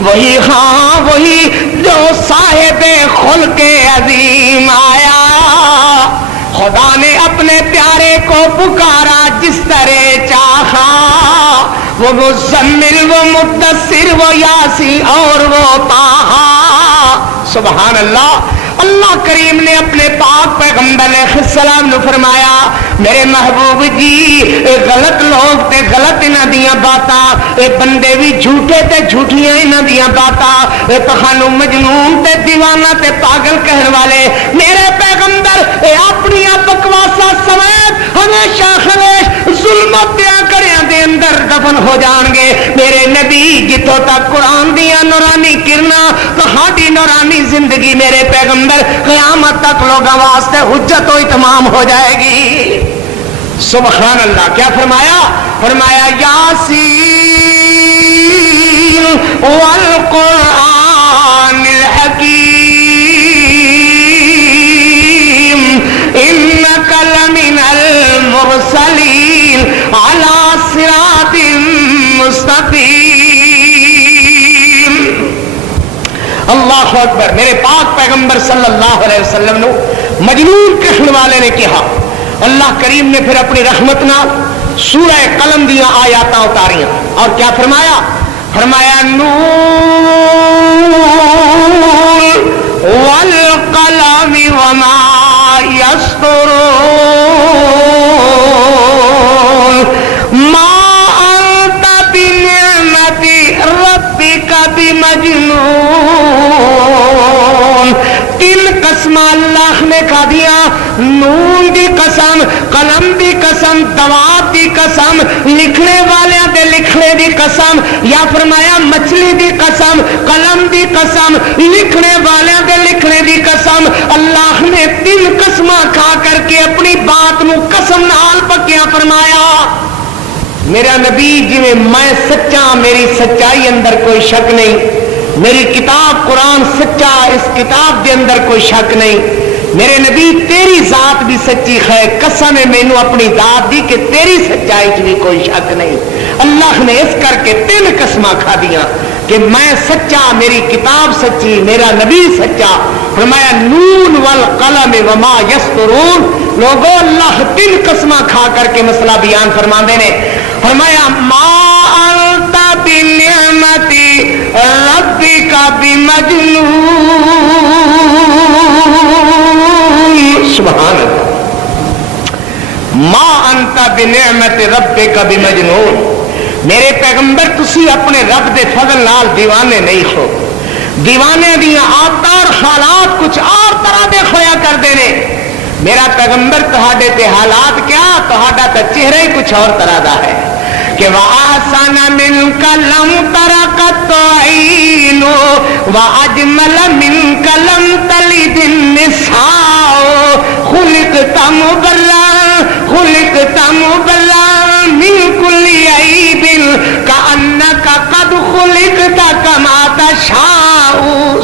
وہی ہاں وہی جو صاحب خلق عظیم آیا۔ خدا نے اپنے پیارے کو پکارا جس طرح چاہا، وہ مزمل وہ مدثر وہ یاسین اور وہ طٰہٰ۔ سبحان اللہ۔ اللہ کریم نے اپنے پاک پیغمبر علیہ السلام نے فرمایا میرے محبوب جی اے غلط لوگ تے غلط انہاں دیاں باتاں، اے بندے بھی جھوٹے تے جھوٹیاں انہاں دیاں باتاں، اے تخانو مجنون تے دیوانہ تے پاگل کہن والے میرے پیغمبر اے اپنی بکواسا سمیت ہمیشہ ہمیش ظلمت دیاں کریاں دے اندر دفن ہو جان گے۔ میرے نبی جتوں تک قرآن دیاں نورانی کرنا تہاڈی نورانی زندگی میرے پیغمبر قیامت تک لوگوں واسطے حجت و اتمام ہو جائے گی۔ سبحان اللہ۔ کیا فرمایا؟ فرمایا یاسین والقرآن الحکیم انک لمن المرسلین علی صراط مستقیم۔ اللہ اکبر۔ میرے پاک پیغمبر صلی اللہ علیہ وسلم نو مجنون کہنے والے نے کہا، اللہ کریم نے پھر اپنی رحمت نال سورہ قلم دیاں آیاتاں اتاریاں اور کیا فرمایا؟ فرمایا نون والقلم وما یسطرون ما انت بنعمت ربک بمجنون۔ تین قسم اللہ نے کھا دیا، نون دی قسم، قلم دی قسم، دوات دی قسم، لکھنے والے دے لکھنے دی قسم، یا فرمایا مچھلی دی قسم، قلم دی قسم، لکھنے والے دے لکھنے دی قسم۔ اللہ نے تین قسم کھا کر کے اپنی بات نو قسم نال پکیا فرمایا میرا نبی جی میں سچا، میری سچائی اندر کوئی شک نہیں، میری کتاب قرآن سچا، اس کتاب دے اندر کوئی شک نہیں، میرے نبی تیری ذات بھی سچی ہے، قسم ہے مینو اپنی ذات دی کہ تیری سچائی چ بھی کوئی شک نہیں۔ اللہ نے اس کر کے تین قسماں کھا دیاں کہ میں سچا، میری کتاب سچی، میرا نبی سچا۔ فرمایا نون والقلم وما یسطرون، لوگوں اللہ 3 قسماں کھا کر کے مسئلہ بیان فرماندے نے. فرمایا ما انت بنعمت ربک بمجنون. سبحان اللہ. ما انت بنعمت ربک بمجنون. میرے پیغمبر تسی اپنے رب دے فضل نال دیوانے نہیں ہو. دیوانے دیاں عادتاں اور حالات کچھ اور طرح دے ہویا کردے نے. میرا پیغمبر تہاڈے تے حالات کیا، تہاڈا تے چہرہ ہی کچھ اور طرح دا ہے کہ وَأَحْسَنَ مِنْكَ لَمْ تَرَ قَطُّ عَيْنٌ وَأَجْمَلَ مِنْكَ لَمْ تَلِدِ النِّسَاءُ خُلِقْتَ مُبَرَّأً مِنْ كُلِّ عَيْبٍ كَأَنَّكَ قَدْ خُلِقْتَ كَمَا تَشَاءُ.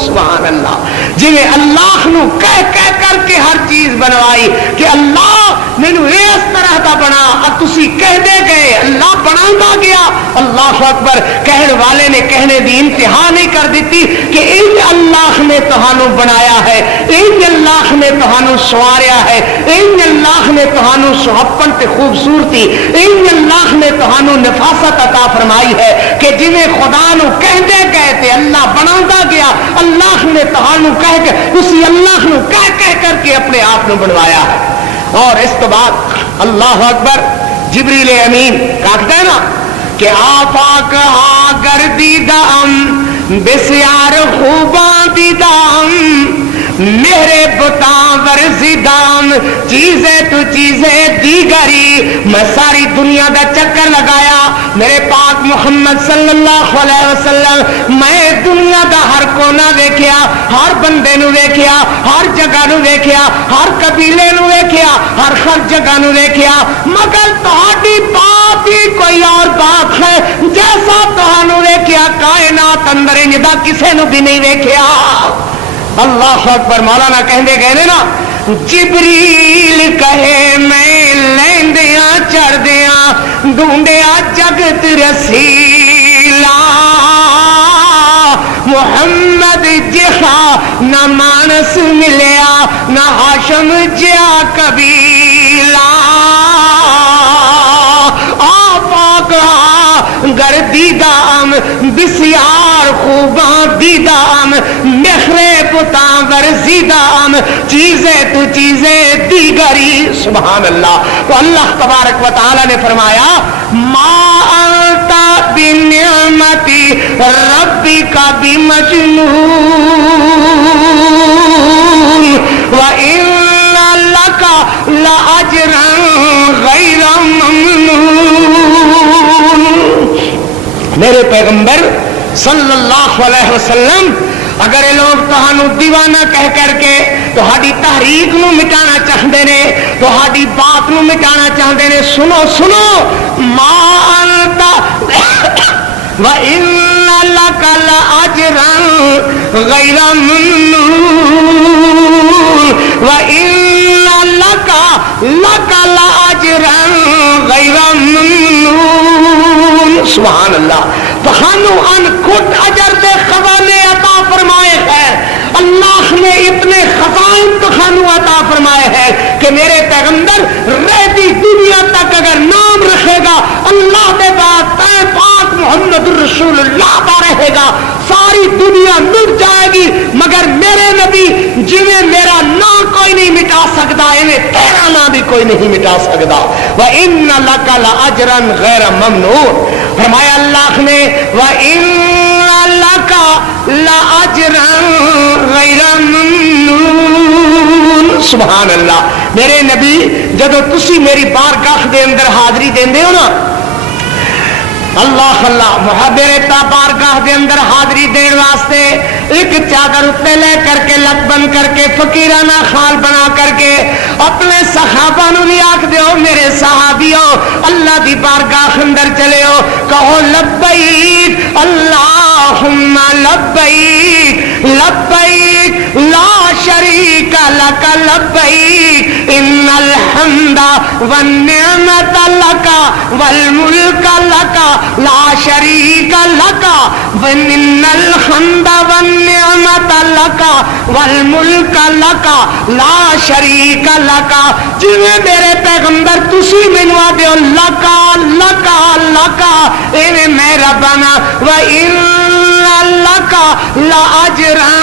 سبحان اللہ. جنہیں اللہ نو کہہ کر کے ہر چیز بنوائی کہ اللہ مینو اس طرح دا بنا، اور تسی کہہ دے گئے اللہ بناتا گیا. اللہ اکبر. کہنے والے نے کہنے دی انتہا نہیں کر دیتی کہ ان اللہ نے تہانوں بنایا ہے، ان اللہ نے تہانوں سواریا ہے، ان اللہ نے تہانوں سہپن تے خوبصورتی، ان اللہ نے تہانوں نفاست عطا فرمائی ہے کہ جنہیں خدا نو کہہ دے گئے تے اللہ بناتا گیا. اللہ نے تہانوں کہہ کے اسی اللہ نو کہہ کر کے اپنے آپ نو بنوایا ہے. اور اس تو بعد اللہ اکبر جبریل امین کہتا ہے نا کہ آفاق ہاں گردیدام بسیار خوباں دیدام میرے بتاں ورزیدام چیزیں تو چیزیں دیگری. میں ساری دنیا دا چکر لگایا میرے پاک محمد صلی اللہ علیہ وسلم. میں دنیا دا ہر کونا ویکھیا، ہر بندے نو ویکھیا، ہر جگہ نو ویکھیا، ہر قبیلے نو ویکھیا، ہر جگہ نو ویکھیا، مگر تہاڈی بات ہی کوئی اور بات ہے. جیسا تہانوں ویکھیا کائنات اندر انجدا کسے نو بھی نہیں ویکھیا. اللہ اکبر. مولانا کہندے گئے نا جبریل کہے میں لیندیاں چڑھدیاں ڈھونڈیا جگت رسیلا محمد جہا نہ مانس ملیا نہ ہاشم جیا قبیلہ. گر دیدام بسیار خوباں دیدام مخرے پتاں ورزیدام چیزیں تو چیزیں دیگری. سبحان اللہ. تو اللہ تبارک و تعالی نے فرمایا ما انت بنعمت ربک بمجنون وان لک لاجرا غیر ممنون. میرے پیغمبر صلی اللہ علیہ وسلم اگر یہ لوگ تہانوں دیوانہ کہہ کر کے تہاڈی تحریک نو مٹانا چاہتے نے، تہاڈی بات نو مٹانا چاہتے نے، سنو سنو ما انت وَإِنَّ لَكَ لَأَجْرًا غَيْرَ مَمْنُونٍ وَإِنَّ لَكَ لَأَجْرًا غَيْرَ مَمْنُونٍ. سبحان اللہ. تہانوں ان کھٹ اجر دے خزانے عطا فرمائے ہیں. اللہ نے اتنے خزائن تہانوں عطا فرمائے ہیں کہ میرے پیغمبر رہتی دنیا تک اگر نام رکھے گا اللہ کے بعد تے پاک محمد رسول اللہ کا رہے گا. ساری دنیا مٹ جائے گی مگر میرے نبی جویں میرا نام کوئی نہیں مٹا سکتا ایویں تیرا نام بھی کوئی نہیں مٹا سکتا. وَإِنَّ لَكَ لَأَجْرًا غَيْرَ مَمْنُونٍ. فرمایا اللہ نے وَإِنَّ لَكَ لَأَجْرًا غَيْرَ مَمْنُونٍ. سبحان اللہ. میرے نبی جدو تسی میری بارگاہ دے اندر حاضری دیندے ہو نا اللہ اللہ محبرے تا بارگاہ دے اندر حاضری دین واسطے ایک چادر اتنے لے کر کے لک بند کر کے فقیرانہ خال بنا کر کے اپنے صحابہ نو بھی آکھ دیو میرے صحابیوں اللہ دی بارگاہ اندر چلے ہو کہو لبیک اللہم لبیک لبیک لا شریک لك لبيك إن الحمد والنعمة لك والملك لك لا شريك لك وإن الحمد والنعمة لك والملك لك لا شريك لك جویں میرے پیغمبر تسی مینوں آدے ہو لکا لکا لکا ایویں میں ربنا وإن لك لأجرا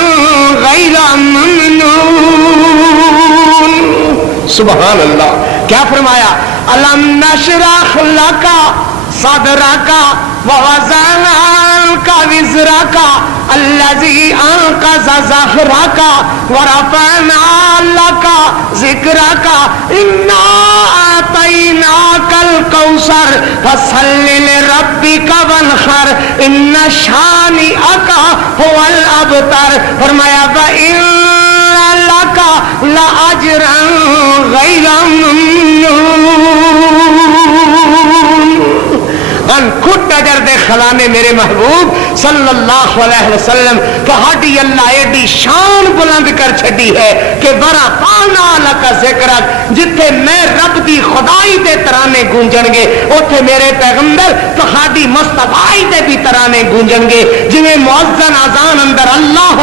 غير ممنون. سبحان اللہ. کیا فرمایا؟ الم نشرح لك صدرك ووضعنا عنك وزرك الذي أنقض ظهرك ورفعنا لك ذكرك إنا أعطيناك الكوثر فصل لربك وانحر إن شانئك هو الأبتر. فرمایا وإن لك لأجرا غير ممنون. خود اجر دے خلانے میرے محبوب صلی اللہ علیہ وسلم تہاڈی اللہ ایڈی شان بلند کر چھڈی ہے کہ برا پانا لکا ذکرک جتھے میں رب دی خدائی دے ترانے گونجن گے اوتھے میرے پیغمبر تہاڈی مصطفائی دے بھی ترانے گونجن گے. جویں مؤذن اذان اندر اللہ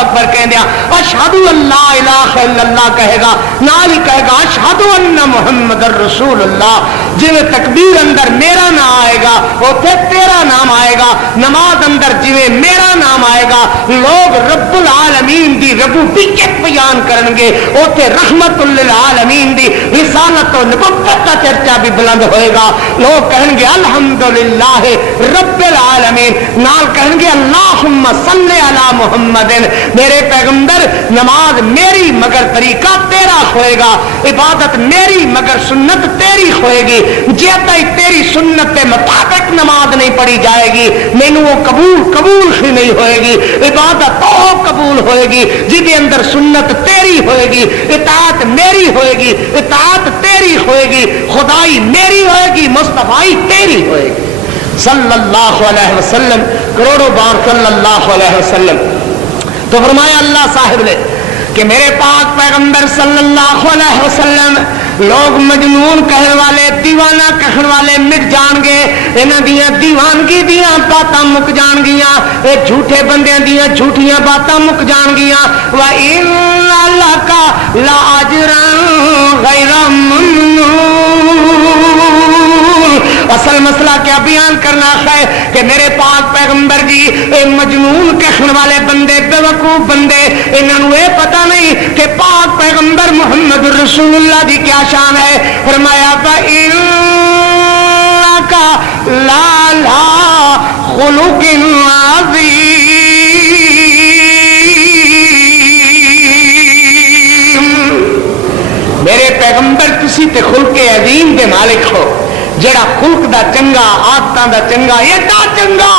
اکبر کہندیا اشہد ان لا الہ الا اللہ کہے گا نال ہی کہے گا اشہد ان محمد رسول اللہ. جویں تکبیر اندر میرا نام آئے گا اوتھے تیرا نام آئے گا. نماز اندر جویں میرا نام آئے گا لوگ رب العالمین دی ربوبیت بیان کرن گے اوتھے رحمت للعالمین دی رسالت و نبوت کا چرچا بھی بلند ہوئے گا. لوگ کہیں گے الحمدللہ رب العالمین نال کہیں گے اللہم صلی علی محمد. میرے پیغمبر نماز میری مگر طریقہ تیرا ہوئے گا عبادت میری مگر سنت تیری ہوئے گی. جیتا ہی تیری سنت کے مطابق نماز نہیں پڑھی جائے گی مینوں وہ قبول ہی نہیں ہوئے گی. عبادت تو قبول ہوئے گی جہدے اندر سنت تیری ہوئے گی اطاعت میری ہوئے گی اطاعت تیری ہوئے گی خدائی میری ہوئے گی مصطفائی تیری ہوئے گی. صلی اللہ علیہ وسلم کروڑوں بار صلی اللہ علیہ وسلم. تو فرمایا اللہ صاحب نے کہ میرے پاک پیغمبر صلی اللہ علیہ وسلم لوگ مجنون کہنے والے دیوانہ کہنے والے مٹ جان گے انہاں دیاں دیوانگی دیاں باتاں مک جان گیاں اے جھوٹے بندیاں دیاں جھوٹیاں باتاں مک جان گیاں وَإِنَّ لَكَ لَأَجْرًا غَيْرَ ممنون. اصل مسئلہ کیا بیان کرنا ہے کہ میرے پاک پیغمبر جی اے مجنون کہنے والے بندے بے وقوف بندے انہوں نے پتہ نہیں کہ پاک پیغمبر محمد رسول اللہ دی کیا شان ہے. فرمایا فَإِنَّكَ لَعَلَىٰ خُلُقٍ عَظِيمٍ. میرے پیغمبر تسی تے خلق عظیم دے مالک ہو جڑا خلق دا چنگا عادتاں دا چنگا ایڈا چنگا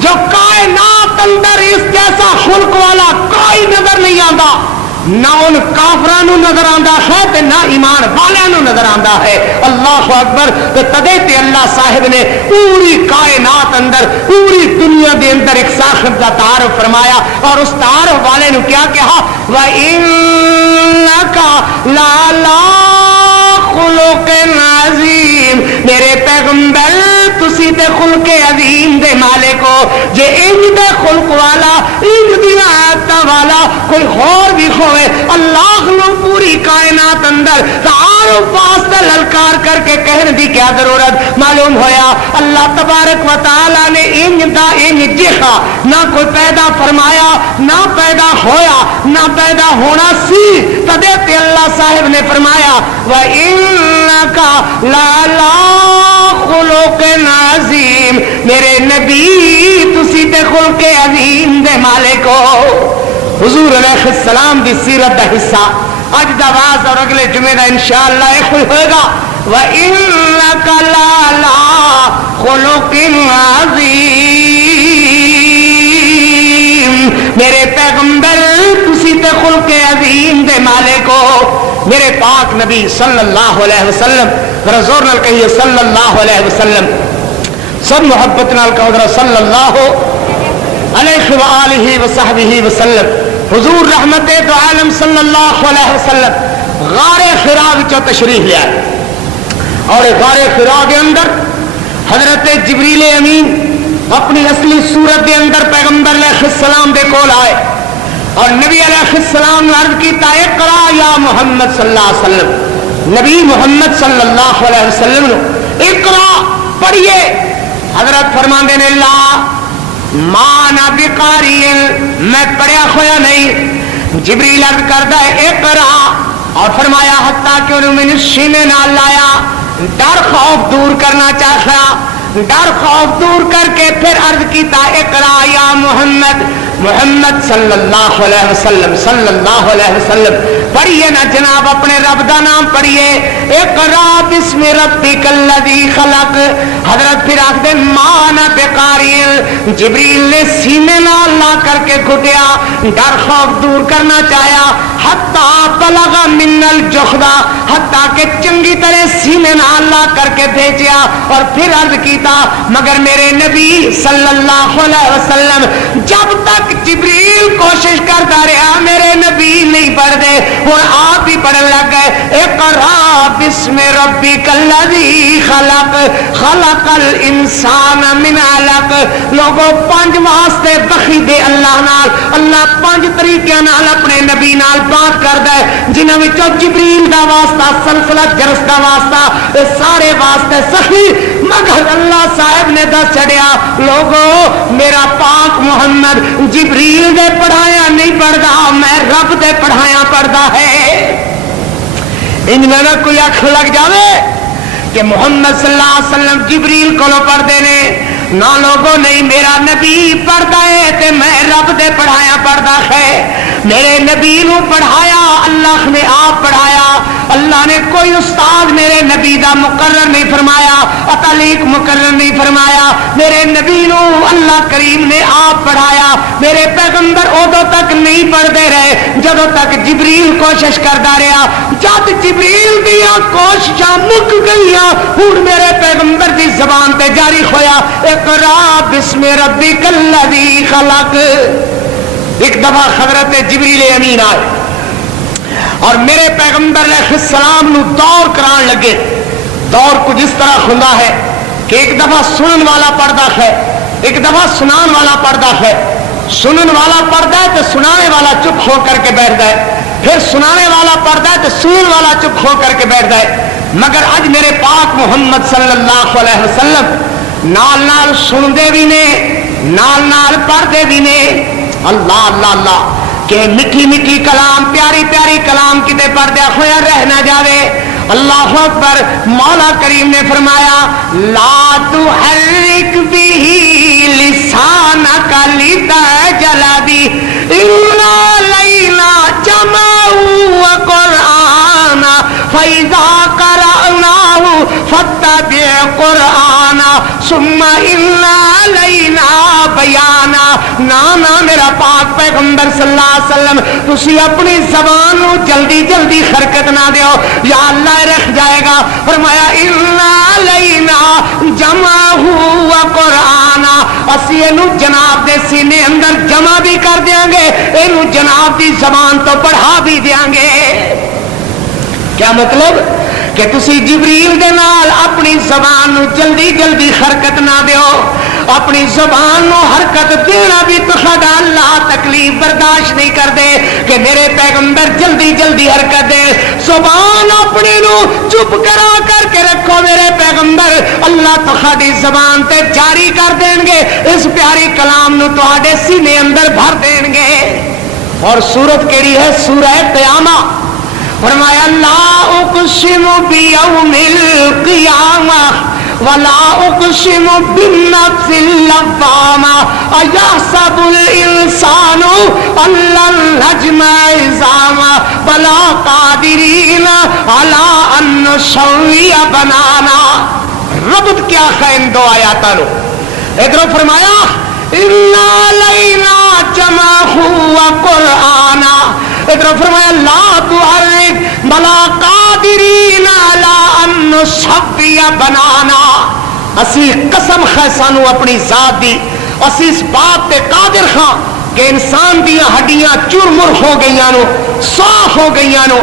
جو کائنات اندر اس جیسا خلق والا کوئی نظر نہیں آندا. نہ ان کافرانو نظر آندا ہے تے نہ ایمان والانو نظر آندا ہے. اللہ اکبر. تو تدے تے اللہ صاحب نے پوری کائنات اندر پوری دنیا دے اندر ایک صاحب کا تعارف فرمایا اور اس تعارف والے نے کیا کہا وَإِنَّكَ لَعَلَىٰ خُلُقٍ عَظِيمٍ. میرے پیغمبر تسی تے خلق عظیم دے مالک ہو جے انج دے خلق والا انج دی عادت والا کوئی اور بھی ہوئے اللہ نو پوری کائنات اندر تعارف واسطے للکار کر کے کہنے دی کیا ضرورت. معلوم ہویا اللہ تبارک و تعالی نے انج دا انج جہا نہ کوئی پیدا فرمایا نہ پیدا ہویا نہ پیدا ہونا سی. تدے تے اللہ صاحب نے فرمایا وَإِنَّكَ لَعَلَىٰ خُلُقٍ عَظِيمٍ. میرے نبی تسی تے خلق عظیم دے مالک ہو. حضور علیہ السلام دی سیرت دا حصہ اج دا واز اور اگلے جمعے دا انشاءاللہ ایک ہوئے گا وَإِنَّكَ لَعَلَىٰ خُلُقٍ عَظِيمٍ. میرے پیغمبر تسی تے خلق عظیم دے مالک ہو. میرے پاک نبی صلی اللہ علیہ وسلم ذرا زور نال کہیے صلی اللہ علیہ وسلم. سب محبت نال کہو ذرا صلی اللہ علیہ وآلہ وصحبہ وسلم. حضور رحمت دو عالم صلی اللہ علیہ وسلم غار حرا وچوں تشریف لیا اور غار حرا کے اندر حضرت جبریل امین اپنی اصلی صورت کے اندر پیغمبر علیہ السلام دے کول آئے اور نبی علیہ السلام نے عرض کیتا اقرا یا محمد صلی اللہ علیہ وسلم، نبی محمد صلی اللہ علیہ وسلم نے اقرا پڑھیے. حضرت فرماندے نے لا مانا بقاری، میں پڑھیا ہوا نہیں. جبریل عرض کردا ہے اقرا اور فرمایا حتیٰ کہ انہوں نے سینے نال لایا، ڈر خوف دور کرنا چاہتا، ڈر خوف دور کر کے پھر عرض کیتا اقرا یا محمد، محمد صلی اللہ علیہ وسلم صلی اللہ علیہ وسلم پڑھیے نا جناب، اپنے رب دا نام پڑھیے. اقرا بسم ربک الذی خلق. حضرت پھر آخ دے مانا بقاری، جبریل نے سینے نال لا کر کے گھٹیا، ڈر خوف دور کرنا چاہیا. حتی بلغ من الجحدہ، حتی کہ چنگی طرح سینے نال لا کر کے بھیجیا اور پھر عرض کیتا مگر میرے نبی صلی اللہ علیہ وسلم جب تک جبریل کوشش کرتا رہا میرے نبی نہیں پڑھ دے، اور آپ ہی پڑھنے لگ گئے اقرا بسم ربک الذی خلق خلق الانسان من علق. لوگوں پنج واسطے بخی دے اللہ نال، اللہ پنج طریقے نال اپنے نبی نال بات کردا ہے جنہاں وچوں جبریل دا واسطہ، سلسلہ جرس دا واسطہ، سارے واسطے سخی مگر اللہ صاحب نے دس چڑیا لوگوں میرا پاک محمد جبریل دے پڑھایا نہیں پڑھدا، میں رب دے پڑھایا پڑھدا ہے. انج میں نہ کوئی اکھ لگ جاوے کہ محمد صلی اللہ علیہ وسلم جبریل کو پڑھتے نے، نہ لوگوں نہیں میرا نبی پڑھتا ہے تے میں رب دے پڑھایا پڑھتا ہے. میرے نبی نو پڑھایا اللہ نے آپ پڑھایا، اللہ نے کوئی استاد میرے نبی دا مقرر نہیں فرمایا، اتلیق مقرر نہیں فرمایا. میرے نبی نو اللہ کریم نے آپ پڑھایا. میرے پیغمبر ادو تک نہیں پڑھتے رہے جدوں تک جبریل کوشش کرتا رہا. جب جبریل دیا کوششاں مک گئی ہوں میرے پیغمبر دی زبان تے جاری ہویا اقرا بسم ربک الذی خلق. ایک دفعہ حضرت جبریل امین آئے اور میرے پیغمبر علیہ السلام نو دور کران لگے. دور کچھ اس طرح ہوندا ہے کہ ایک دفعہ سنن والا پڑھتا ہے، ایک دفعہ سنان والا پڑھتا ہے. سنن والا پڑھتا ہے تو سنانے والا چپ ہو کر کے بیٹھتا ہے، پھر سنانے والا پڑھتا ہے تو سنن والا چپ ہو کر کے بیٹھتا ہے. مگر اج میرے پاک محمد صلی اللہ علیہ وسلم نال نال سنتے بھی نے نال نال پڑھتے بھی نے. اللہ اللہ اللہ کہ میٹھی میٹھی کلام پیاری پیاری کلام کتے پڑھدیا ہویا رہ نہ جاوے. اللہ اکبر. مولا کریم نے فرمایا لا تحرک به لسانک لتعجل به انا لینا جمعه وقرآن فاذا قرأناه فاتبع قرآن ثم انا لینا بیانا. نانا میرا پاک پیغمبر صلی اللہ علیہ وسلم تسی اپنی زبان نو جلدی جلدی حرکت نہ دیو یا اللہ رکھ جائے گا. فرمایا انا لینا جمعہ و قرآن، اسی اینو جناب دے سینے اندر جمع بھی کر دیاں گے، اینو جناب دی زبان تو پڑھا بھی دیاں گے. کیا مطلب کہ تسی جبریل دے نال اپنی زبان نو جلدی جلدی حرکت نہ دیو. اپنی زبان نو حرکت دینا بھی تہاڈا اللہ تکلیف برداشت نہیں کر دے کہ میرے پیغمبر جلدی جلدی حرکت دے. زبان اپنی نو چپ کرا کر کے رکھو میرے پیغمبر، اللہ تہاڈی زبان تے جاری کر دین گے، اس پیاری کلام نو تہاڈے سینے اندر بھر دین گے. اور سورت کیڑی ہے؟ سورہ قیامہ. فرمایا لا اقسم بیوم القیامہ ولا اقسم بالنفس اللوامہ ایحسب الانسان ان لن نجمع عظامہ بلا قادرین علی ان نسوی بنانا. ربط کیا ہے ان دو آیاتوں؟ ادھر فرمایا انا لینا جمعہ و قرآنا، ادھر فرمایا لا تحرک بلا قادرین علی ان نسوی بنانا. اسی قسم ہے سانو اپنی ذات دی، اسی اس بات تے قادر ہاں کہ انسان دیا ہڈیاں چرمر ہو گئی نو، صاف ہو گئی نو،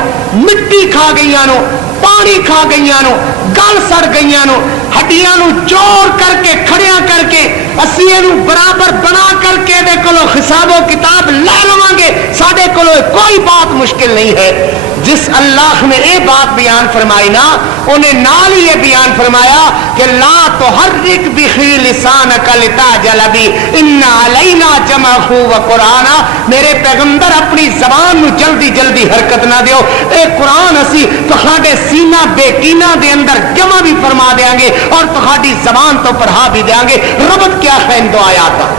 مٹی کھا گئی نو، پانی کھا گئی نو، گل سڑ گئی نو، ہڈیاں نو جوڑ کر کے کھڑیاں کر کے اسی نو برابر بنا کر کے دے کولو حساب و کتاب لے لواں گے، ساڈے کولو کوئی بات مشکل نہیں ہے۔ جس اللہ نے یہ بات بیان فرمائی نا، انہیں نال ہی یہ بیان فرمایا کہ لا تحرک بہ لسانک لتعجل بہ ان علینا جمعہ و قرآنا، میرے پیغمبر اپنی زبان نو جلدی جلدی حرکت نہ دیو، اے قرآن اسی تہاڈے سینہ بے کینہ دے اندر جمع بھی فرما دیاں گے اور تہاڈی زبان تو پڑھا بھی دیاں گے۔ ربط کیا ہے ان دو آیات کا؟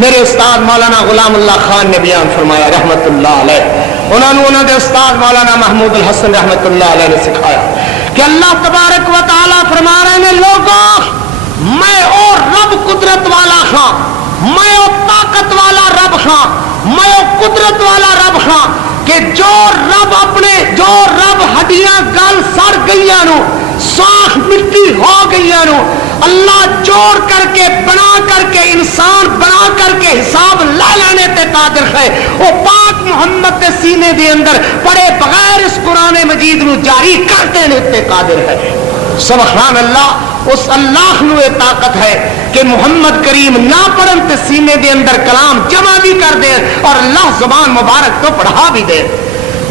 میرے استاد مولانا غلام اللہ خان نے بیان فرمایا رحمت اللہ علیہ، انہوں نے استاد مولانا محمود الحسن رحمت اللہ علیہ نے سکھایا کہ اللہ تبارک و تعالی فرما رہے ہیں لوگوں میں اور رب قدرت والا ہاں، میں اور طاقت والا رب ہاں، میں اور قدرت والا رب ہاں کہ جو رب ہڈیاں گل سڑ گئیاں نو، ساخ مٹی ہو گئیاں نو، اللہ جوڑ کر کے بنا کر کے انسان بنا کر کے حساب لا لینے تے قادر ہے، وہ پاک محمد دے سینے دے اندر پڑے بغیر اس قرآن مجید نو جاری کر دینے تے قادر ہے۔ سبحان اللہ، اس اللہ نو یہ طاقت ہے کہ محمد کریم نہ پڑھن تے سینے دے اندر کلام جمع بھی کر دے اور اللہ زبان مبارک تو پڑھا بھی دے۔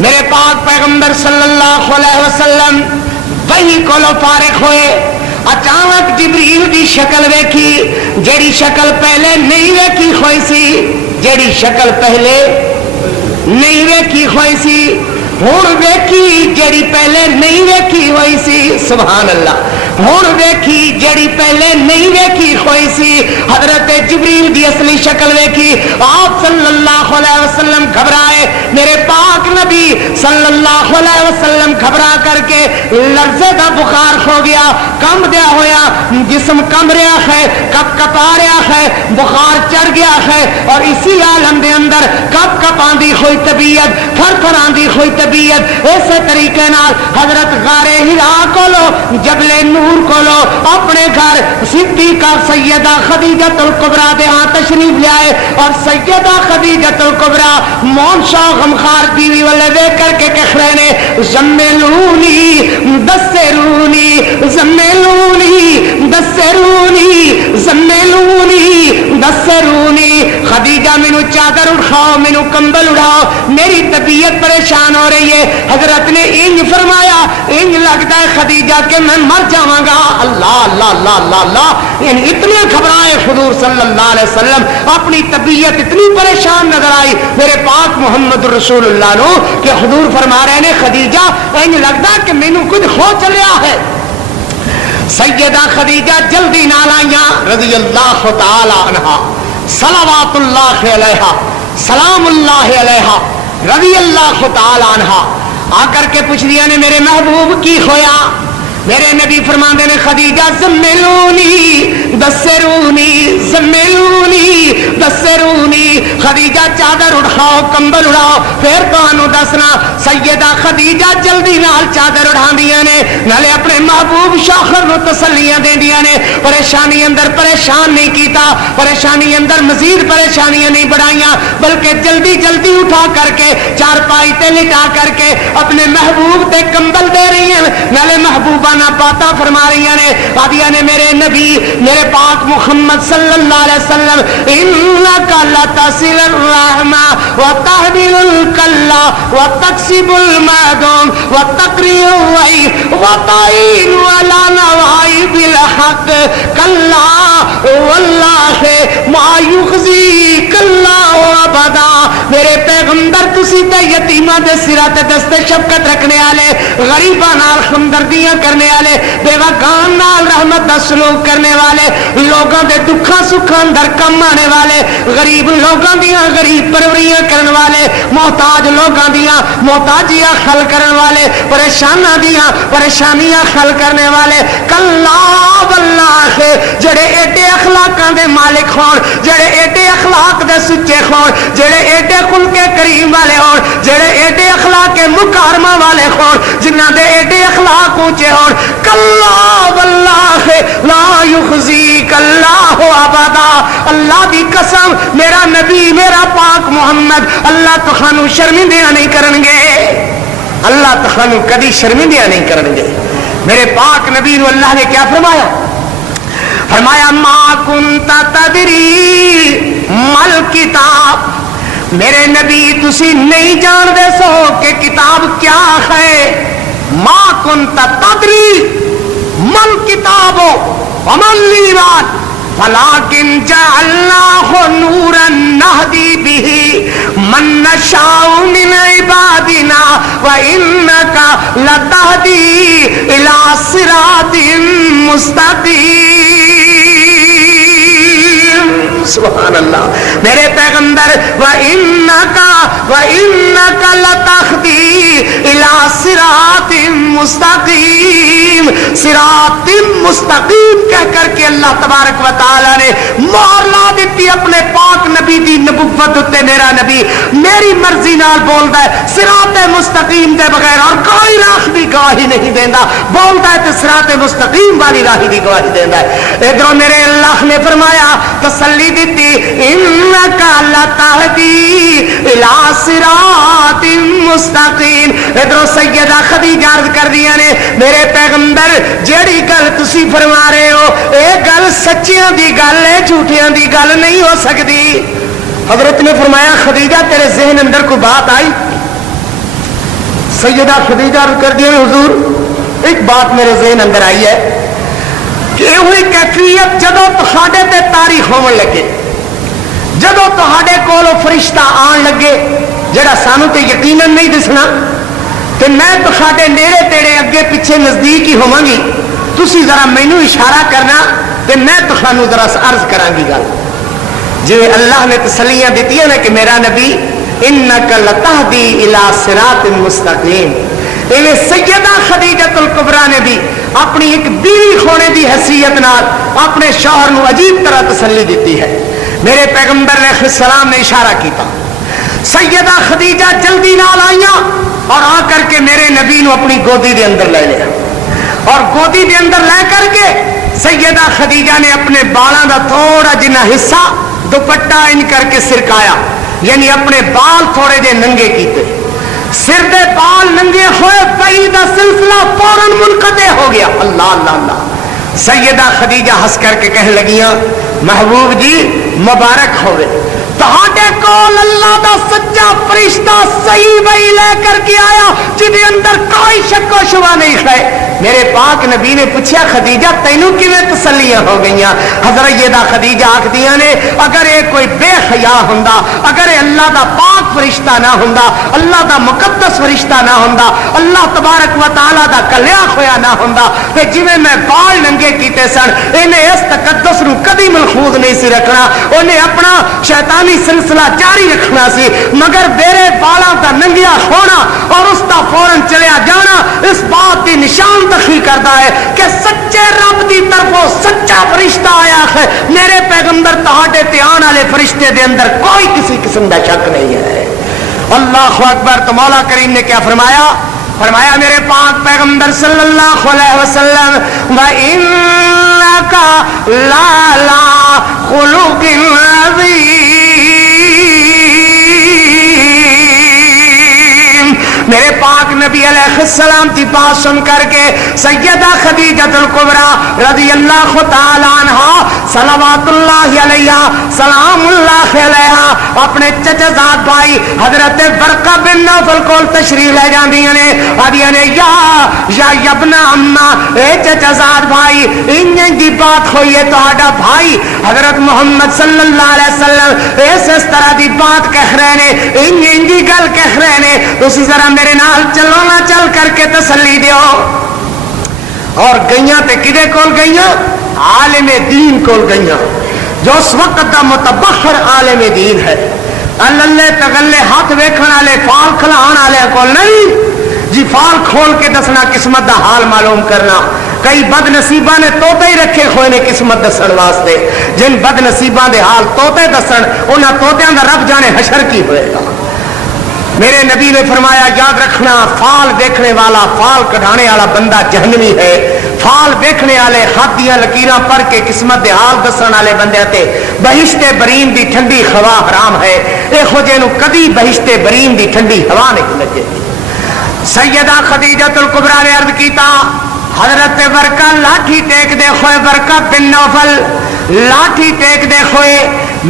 میرے پاک پیغمبر صلی اللہ علیہ وسلم وہی کولو فارغ ہوئے، اچانک جبریل دی شکل ویکھی، جیڑی شکل پہلے نہیں ویکھی ہوئی سی، جیڑی شکل پہلے نہیں ویکھی ہوئی سی، ہن ویکھی جیڑی پہلے نہیں ویکھی ہوئی سی، سبحان اللہ، ہن ویکھی جیڑی پہلے نہیں ویکھی ہوئی سی، حضرت جبریل دی اصلی شکل ویکھی، آپ صلی اللہ علیہ وسلم گھبرائے، میرے پاک نبی صلی اللہ علیہ وسلم گھبرا کر کے لرزے دا بخار ہو گیا، کم دیا ہویا، جسم کم رہا ہے، کپ کپا رہا ہے، بخار چڑھ گیا ہے، اور اسی عالم دے اندر کپ کپ آندی ہوئی طبیعت، تھر تھر آندی ہوئی طبیعت، اسی طریقے نال حضرت غار ہرا کولو جبل نور کولو اپنے گھر صدیقہ سیدہ خدیجۃ الکبریٰ دے ہاں تشریف لے آئے، اور سیدہ خدیجۃ الکبریٰ مون شاہ غمخار بیوی والے دیکھ کر کے کہہ رہے نے زملونی دسرونی زملونی دسرونی زملونی دسرونی، خدیجہ مینو چادر اٹھاؤ، مینو کمبل اڑاؤ، میری طبیعت پریشان ہو رہی ہے۔ حضرت نے انج فرمایا، انج لگتا ہے خدیجہ کہ میں مر جاواں گا۔ اللہ اللہ اللہ اللہ اللہ، یعنی اتنے گھبرائے حضور صلی اللہ علیہ وسلم، اپنی طبیعت اتنی پریشان نظر آئی میرے پاک محمد رسول اللہ نو کہ حضور فرما رہے ہیں خدیجہ انج لگتا کہ مینو کچھ ہو چلیا ہے۔ سیدہ خدیجہ جلدی نال آئیاں رضی اللہ تعالی عنہا، صلوات اللہ علیہا، سلام اللہ علیہا، رضی اللہ تعالی عنہا، آ کر کے پوچھ دیا نے میرے محبوب کی ہویا؟ میرے نبی فرماندے نے خدیجہ زملونی دسرونی زملونی دسرونی، خدیجہ چادر اٹھاؤ، کمبل اڑاؤ، پھر تانوں دسنا۔ سیدہ خدیجہ جلدی نال چادر اڑھاندیاں نے، نالے اپنے محبوب شوہر نو تسلیاں دیندیاں نے، پریشانی اندر پریشان نہیں کیتا، پریشانی اندر مزید پریشانیاں نہیں بڑھائیاں، بلکہ جلدی جلدی اٹھا کر کے چارپائی تے لٹا کر کے اپنے محبوب تے کمبل دے رہی ہیں، نالے محبوبہ نہ پاتا فرما رہی نے، آدیا نے میرے نبی میرے پاک محمد صلی اللہ علیہ وسلم انک لتصل الرحمہ وتحمل الکلہ وتکسب المعدوم وتقری الضیف وتعین علی نوائب الحق کلا واللہ ما یخزیک اللہ ابدا۔ میرے پیغمبر تسی تے یتیماں دے سراں تے دست شفقت رکھنے والے، غریباں نال ہمدردیاں کرنے والے، بیوقان نال رحمت دا سلوک کرنے والے، لوگاں دے دکھاں سکھاں اندر کم آنے والے، غریب لوگاں دیاں غریب پروریاں کرن والے، محتاج لوگاں دیاں محتاجیاں حل کرن والے، پریشاناں دیاں پریشانیاں حل کرنے والے، کلا واللہ جڑے ایڈے اخلاقاں دے مالک ہون، جڑے ایڈے اخلاق دے سچے ہون، جڑے ایڈے خلق کریم والے ہون، جڑے ایڈے اخلاق مکارما والے ہون، جنہ دے ایڈے اخلاق اونچے ہون. کلا واللہ لا یخزیک اللہ ابدا، اللہ دی قسم میرا نبی میرا پاک محمد اللہ تخانو شرمندیاں نہیں کرن گے، اللہ تخانو کدی شرمندیاں نہیں کرن گے. میرے پاک نبی نو اللہ نے کیا فرمایا؟ فرمایا ما کنت تدری مل کتاب، میرے نبی تسی نہیں جان دے سو کہ کتاب کیا ہے. ما کنت تدری مل کتاب ومن الایمان ولكن جعلناه نورا نهدي به من نشاء من عبادنا وإنك لتهدي إلى صراط مستقيم. سبحان اللہ. میرے پیغمبر وَإِنَّكَ لَتَهْدِي إِلَى صِرَاطٍ مُسْتَقِيمٍ. صراط مستقیم کہہ کر کے اللہ تبارک و تعالی نے مہر لا دیتی اپنے پاک نبی دی نبوت تے. میرا نبی میری مرضی نال بولدا ہے صراط مستقیم دے بغیر اور کوئی راہ دی گواہی نہیں دیندا، بولدا ہے تے صراط مستقیم والی راہ دی گواہی دیندا ہے. ادھر میرے اللہ نے فرمایا تسلی دیتی انک لتہدی الی صراط مستقیم. ادھر سیدہ خدیجہ عرض کر دیا نے میرے پیغمبر جیڑی گل تسی فرما رہے ہو اے گل سچیاں دی گل ہے، جھوٹیاں دی گل نہیں ہو سکتی. حضرت نے فرمایا خدیجہ تیرے ذہن اندر کوئی بات آئی؟ سیدہ خدیجہ عرض کر دیا حضور ایک بات میرے ذہن اندر آئی ہے کہ یہ ہوئی کیفیت جدو تہاڈے تے تاریخ ہون لگے، جدو تہاڈے کولو فرشتہ آن لگے جڑا سانو تے یقیناً نہیں دسنا تے میں تہاڈے نیڑے تیڑے اگے پیچھے نزدیک ہی ہوواں گی، تسی ذرا مینوں اشارہ کرنا تے میں تہانوں ذرا عرض کراں گی گل. جی اللہ نے تسلیاں دیتی ہیں نا کہ میرا نبی انک لتہدی الی صراط مستقیم. ایویں سیدہ خدیجہ الکبریٰ نے بھی اپنی ایک بیوی ہونے دی حیثیت نال اپنے شوہر نو عجیب طرح تسلی دیتی ہے. میرے پیغمبر علیہ السلام نے اشارہ کیتا، سیدہ خدیجہ جلدی نال آئیاں اور آ کر کے میرے نبی نو اپنی گودی دے اندر لے لیا اور گودی دے اندر لے کر کے سیدہ خدیجہ نے اپنے بالاں دا تھوڑا جنا حصہ دوپٹہ ان کر کے سرکایا، یعنی اپنے بال تھوڑے جے ننگے کیتے. سر دے بال ننگے ہوئے پئی دا سلسلہ فوراً منقطع ہو گیا. اللہ اللہ اللہ. سیدہ خدیجہ ہنس کر کے کہنے لگیاں محبوب جی مبارک ہوئے، تہاڈے کول اللہ دا سچا فرشتہ صحیح وحی لے کر کے آیا جدے اندر کوئی شک و شبہ نہیں ہے. میرے پاک نبی نے پوچھا خدیجہ تینوں کیویں تسلیاں ہو گئیاں؟ حضرت یہ خدیجہ آکھدیاں نے اگر یہ کوئی بے حیا ہوندا، اگر یہ اللہ دا پاک فرشتہ نہ ہوندا، اللہ دا مقدس فرشتہ نہ ہوندا، اللہ تبارک و تعالی دا کلیا ہویا نہ ہوندا تے جویں میں بال ننگے کیتے سن انہیں اس تقدس نو کدی ملحوظ نہیں سی رکھنا، انہیں اپنا شیطانی سلسلہ جاری رکھنا سی. مگر میرے بالاں دا ننگیا ہونا اور اس دا فوراً چلیا جانا اس بات دی نشان دخی کرتا ہے کہ سچے رب دی طرفوں سچا فرشتہ آیا ہے. میرے پیغمبر تہاڈے تے آن والے فرشتے دے اندر کوئی کسی قسم دا شک نہیں ہے. اللہ اکبر. تو مولا کریم نے کیا فرمایا؟ فرمایا میرے پاک پیغمبر صلی اللہ علیہ وسلم وَإِنَّكَ لَعَلَىٰ خُلُقٍ عَظِيمٍ. میرے پاک نبی علیہ السلام کی بات سن کر کے سیدہ خدیجہ الکبریٰ رضی اللہ تعالی عنہا صلوات اللہ علیہ سلام اللہ علیہ اپنے چچا زاد بھائی حضرت برقہ بن نوفل کو تشریف لے جاندیاں نے آدیاں نے یا ابن امّا اے چچا زاد بھائی انہیں دی بات ہوئی ہے تہاڈا بھائی حضرت محمد صلی اللہ علیہ وسلم اس طرح دی بات کہہ رہے نے انہیں دی گل کہہ رہے نے تسی ذرا میرے نال چلو نہ چل کر کے تسلی دیو. اور گئیاں تے کدے کول گئیاں؟ عالم دین کول گئیاں جو اس وقت دا متبخر عالم دین ہے. اللہ تغلے ہاتھ ویکھن والے فال کھلان والے کول نہیں جی فال کھول کے دسنا قسمت دا حال معلوم کرنا. کئی بد نصیباں نے توتے ہی رکھے ہوئے نے قسمت دسن واسطے. جن بد نصیباں دے حال توتے دسن انہاں توتیاں دا رب جانے حشر کی ہوئے گا. میرے نبی نے فرمایا یاد رکھنا فال دیکھنے والا فال کٹانے والا بندہ جہنمی ہے، فال دیکھنے والے ہاتھ دیاں لکیراں پڑھ کے قسمت دے حال دسن والے بندے تے بہشت برین دی ٹھنڈی ہوا حرام ہے، ایہو جے نو کدی بہشت برین دی ٹھنڈی ہوا نہیں لگے۔ سیدہ خدیجہ الکبریٰ نے عرض کیتا حضرت برکہ لاٹھی ٹیک دے ہوئے، برکہ بن نوفل لاٹھی ٹیک دے ہوئے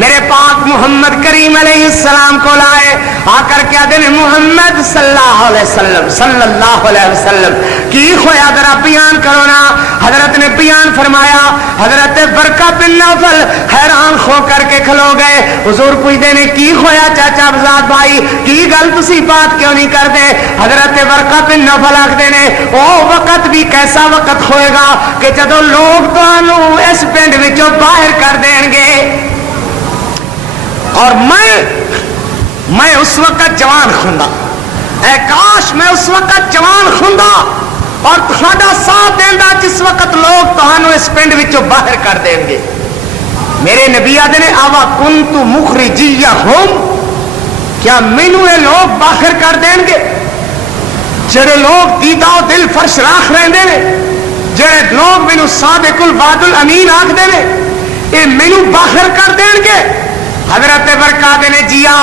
میرے پاک محمد کریم علیہ السلام کو لائے، آ کر کیا دن محمد صلی اللہ علیہ وسلم کی ہویا ذرا بیان کرو نا۔ حضرت نے بیان فرمایا، حضرت برکہ بن نوفل حیران ہو کر کے کھلو گئے، حضور پوچھتے نے کی ہویا چاچا بزاد بھائی کی گل تسی بات کیوں نہیں کر دے؟ حضرت برکہ بن نوفل آختے نے او وقت بھی کیسا وقت ہوئے گا کہ جدو لوگ تو اس پنڈ وچوں باہر کر دیں گے اور میں اس وقت جوان خوندا، اے کاش میں اس وقت جوان خوندا اور تہاڈا ساتھ دیندا جس وقت لوگ تہانوں اس پنڈ وچوں باہر کر دیں گے۔ میرے نبی آدھے نے آوا کنت مخرجیہم، کیا مینوں یہ لوگ باہر کر دیں گے؟ جڑے لوگ دیدہ و دل فرش راکھ رہندے نے، جڑے لوگ مینوں صادق الوعد الامین آکھدے نے، یہ مینوں باہر کر دیں گے؟ حضرت برکہ نے جیا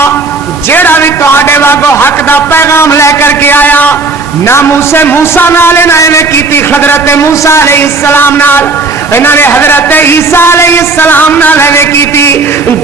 جیڑا بھی تہاڈے واگو حق دا پیغام لے کر کے آیا نہ موسیٰ نال انہیں کیتی حضرت موسیٰ علیہ السلام نال، انہوں نے حضرت عیسیٰ علیہ السلام نال انہیں کیتی،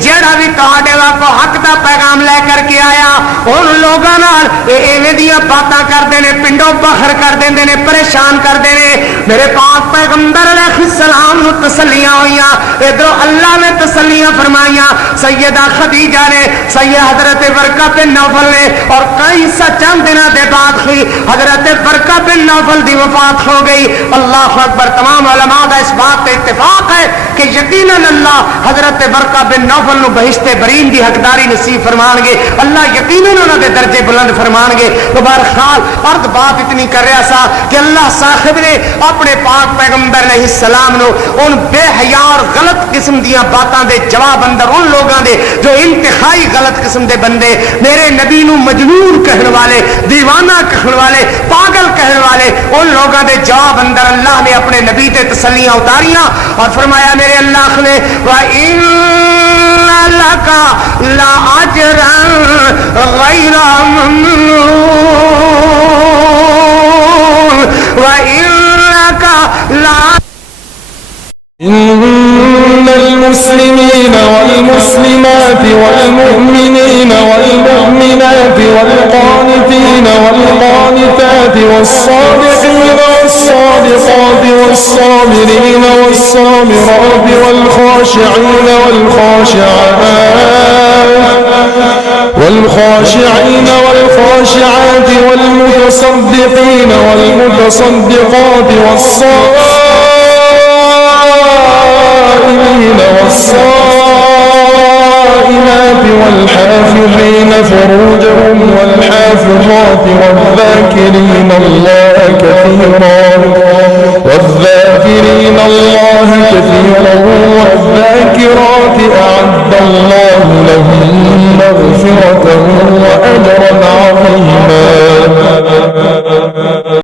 جیڑا بھی تہاڈے واگو حق دا پیغام لے کر کے آیا ان لوگاں نال ایویں دیاں باتاں کردے نے، پنڈوں باہر کر دیندے نے، پریشان کردے نے۔ میرے پاک پیغمبر علیہ السلام نو تسلیاں ہوئیاں، ادھر اللہ نے تسلیاں فرمائیاں، سیدہ خدیجہ نے، سید حضرت برکہ بن نوفل نے، اور کئی چند دنوں دے بعد ہی حضرت برکہ بن نوفل دی وفات ہو گئی۔ اللہ اکبر، تمام علماء دا اس بات تے اتفاق ہے کہ یقیناً اللہ حضرت برکہ بن نوفل نو بہشت برین دی حقداری نصیب فرمان گے، اللہ یقیناً انہاں دے درجے بلند فرمان گے۔ بہرحال عرض بات اتنی کر رہا سا کہ اللہ صاحب نے اپنے پاک پیغمبر علیہ السلام نو ان بے حیا اور غلط قسم دیاں باتاں دے جواب اندر ان لوگاں دے جو انتہائی غلط قسم دے بندے میرے نبی نو مجنون کہنے والے، دیوانہ کہنے والے، پاگل کہنے والے، ان لوگاں دے جواب اندر اللہ نے اپنے نبی تے تسلیاں اتاریاں اور فرمایا میرے اللہ نے وَإِنَّ لَكَ لَأَجْرًا غَيْرَ مَمْنُونٍ وَإِنَّكَ إن المسلمين والمسلمات والمؤمنين والمؤمنات والقانتين والقانتات والصادقين والصادقات والصابرين والصابرات والخاشعين والخاشعين والخاشعات والمتصدقين والمتصدقات والصائمين والحافظين فروجهم والحافظات والذاكرين الله كثيرا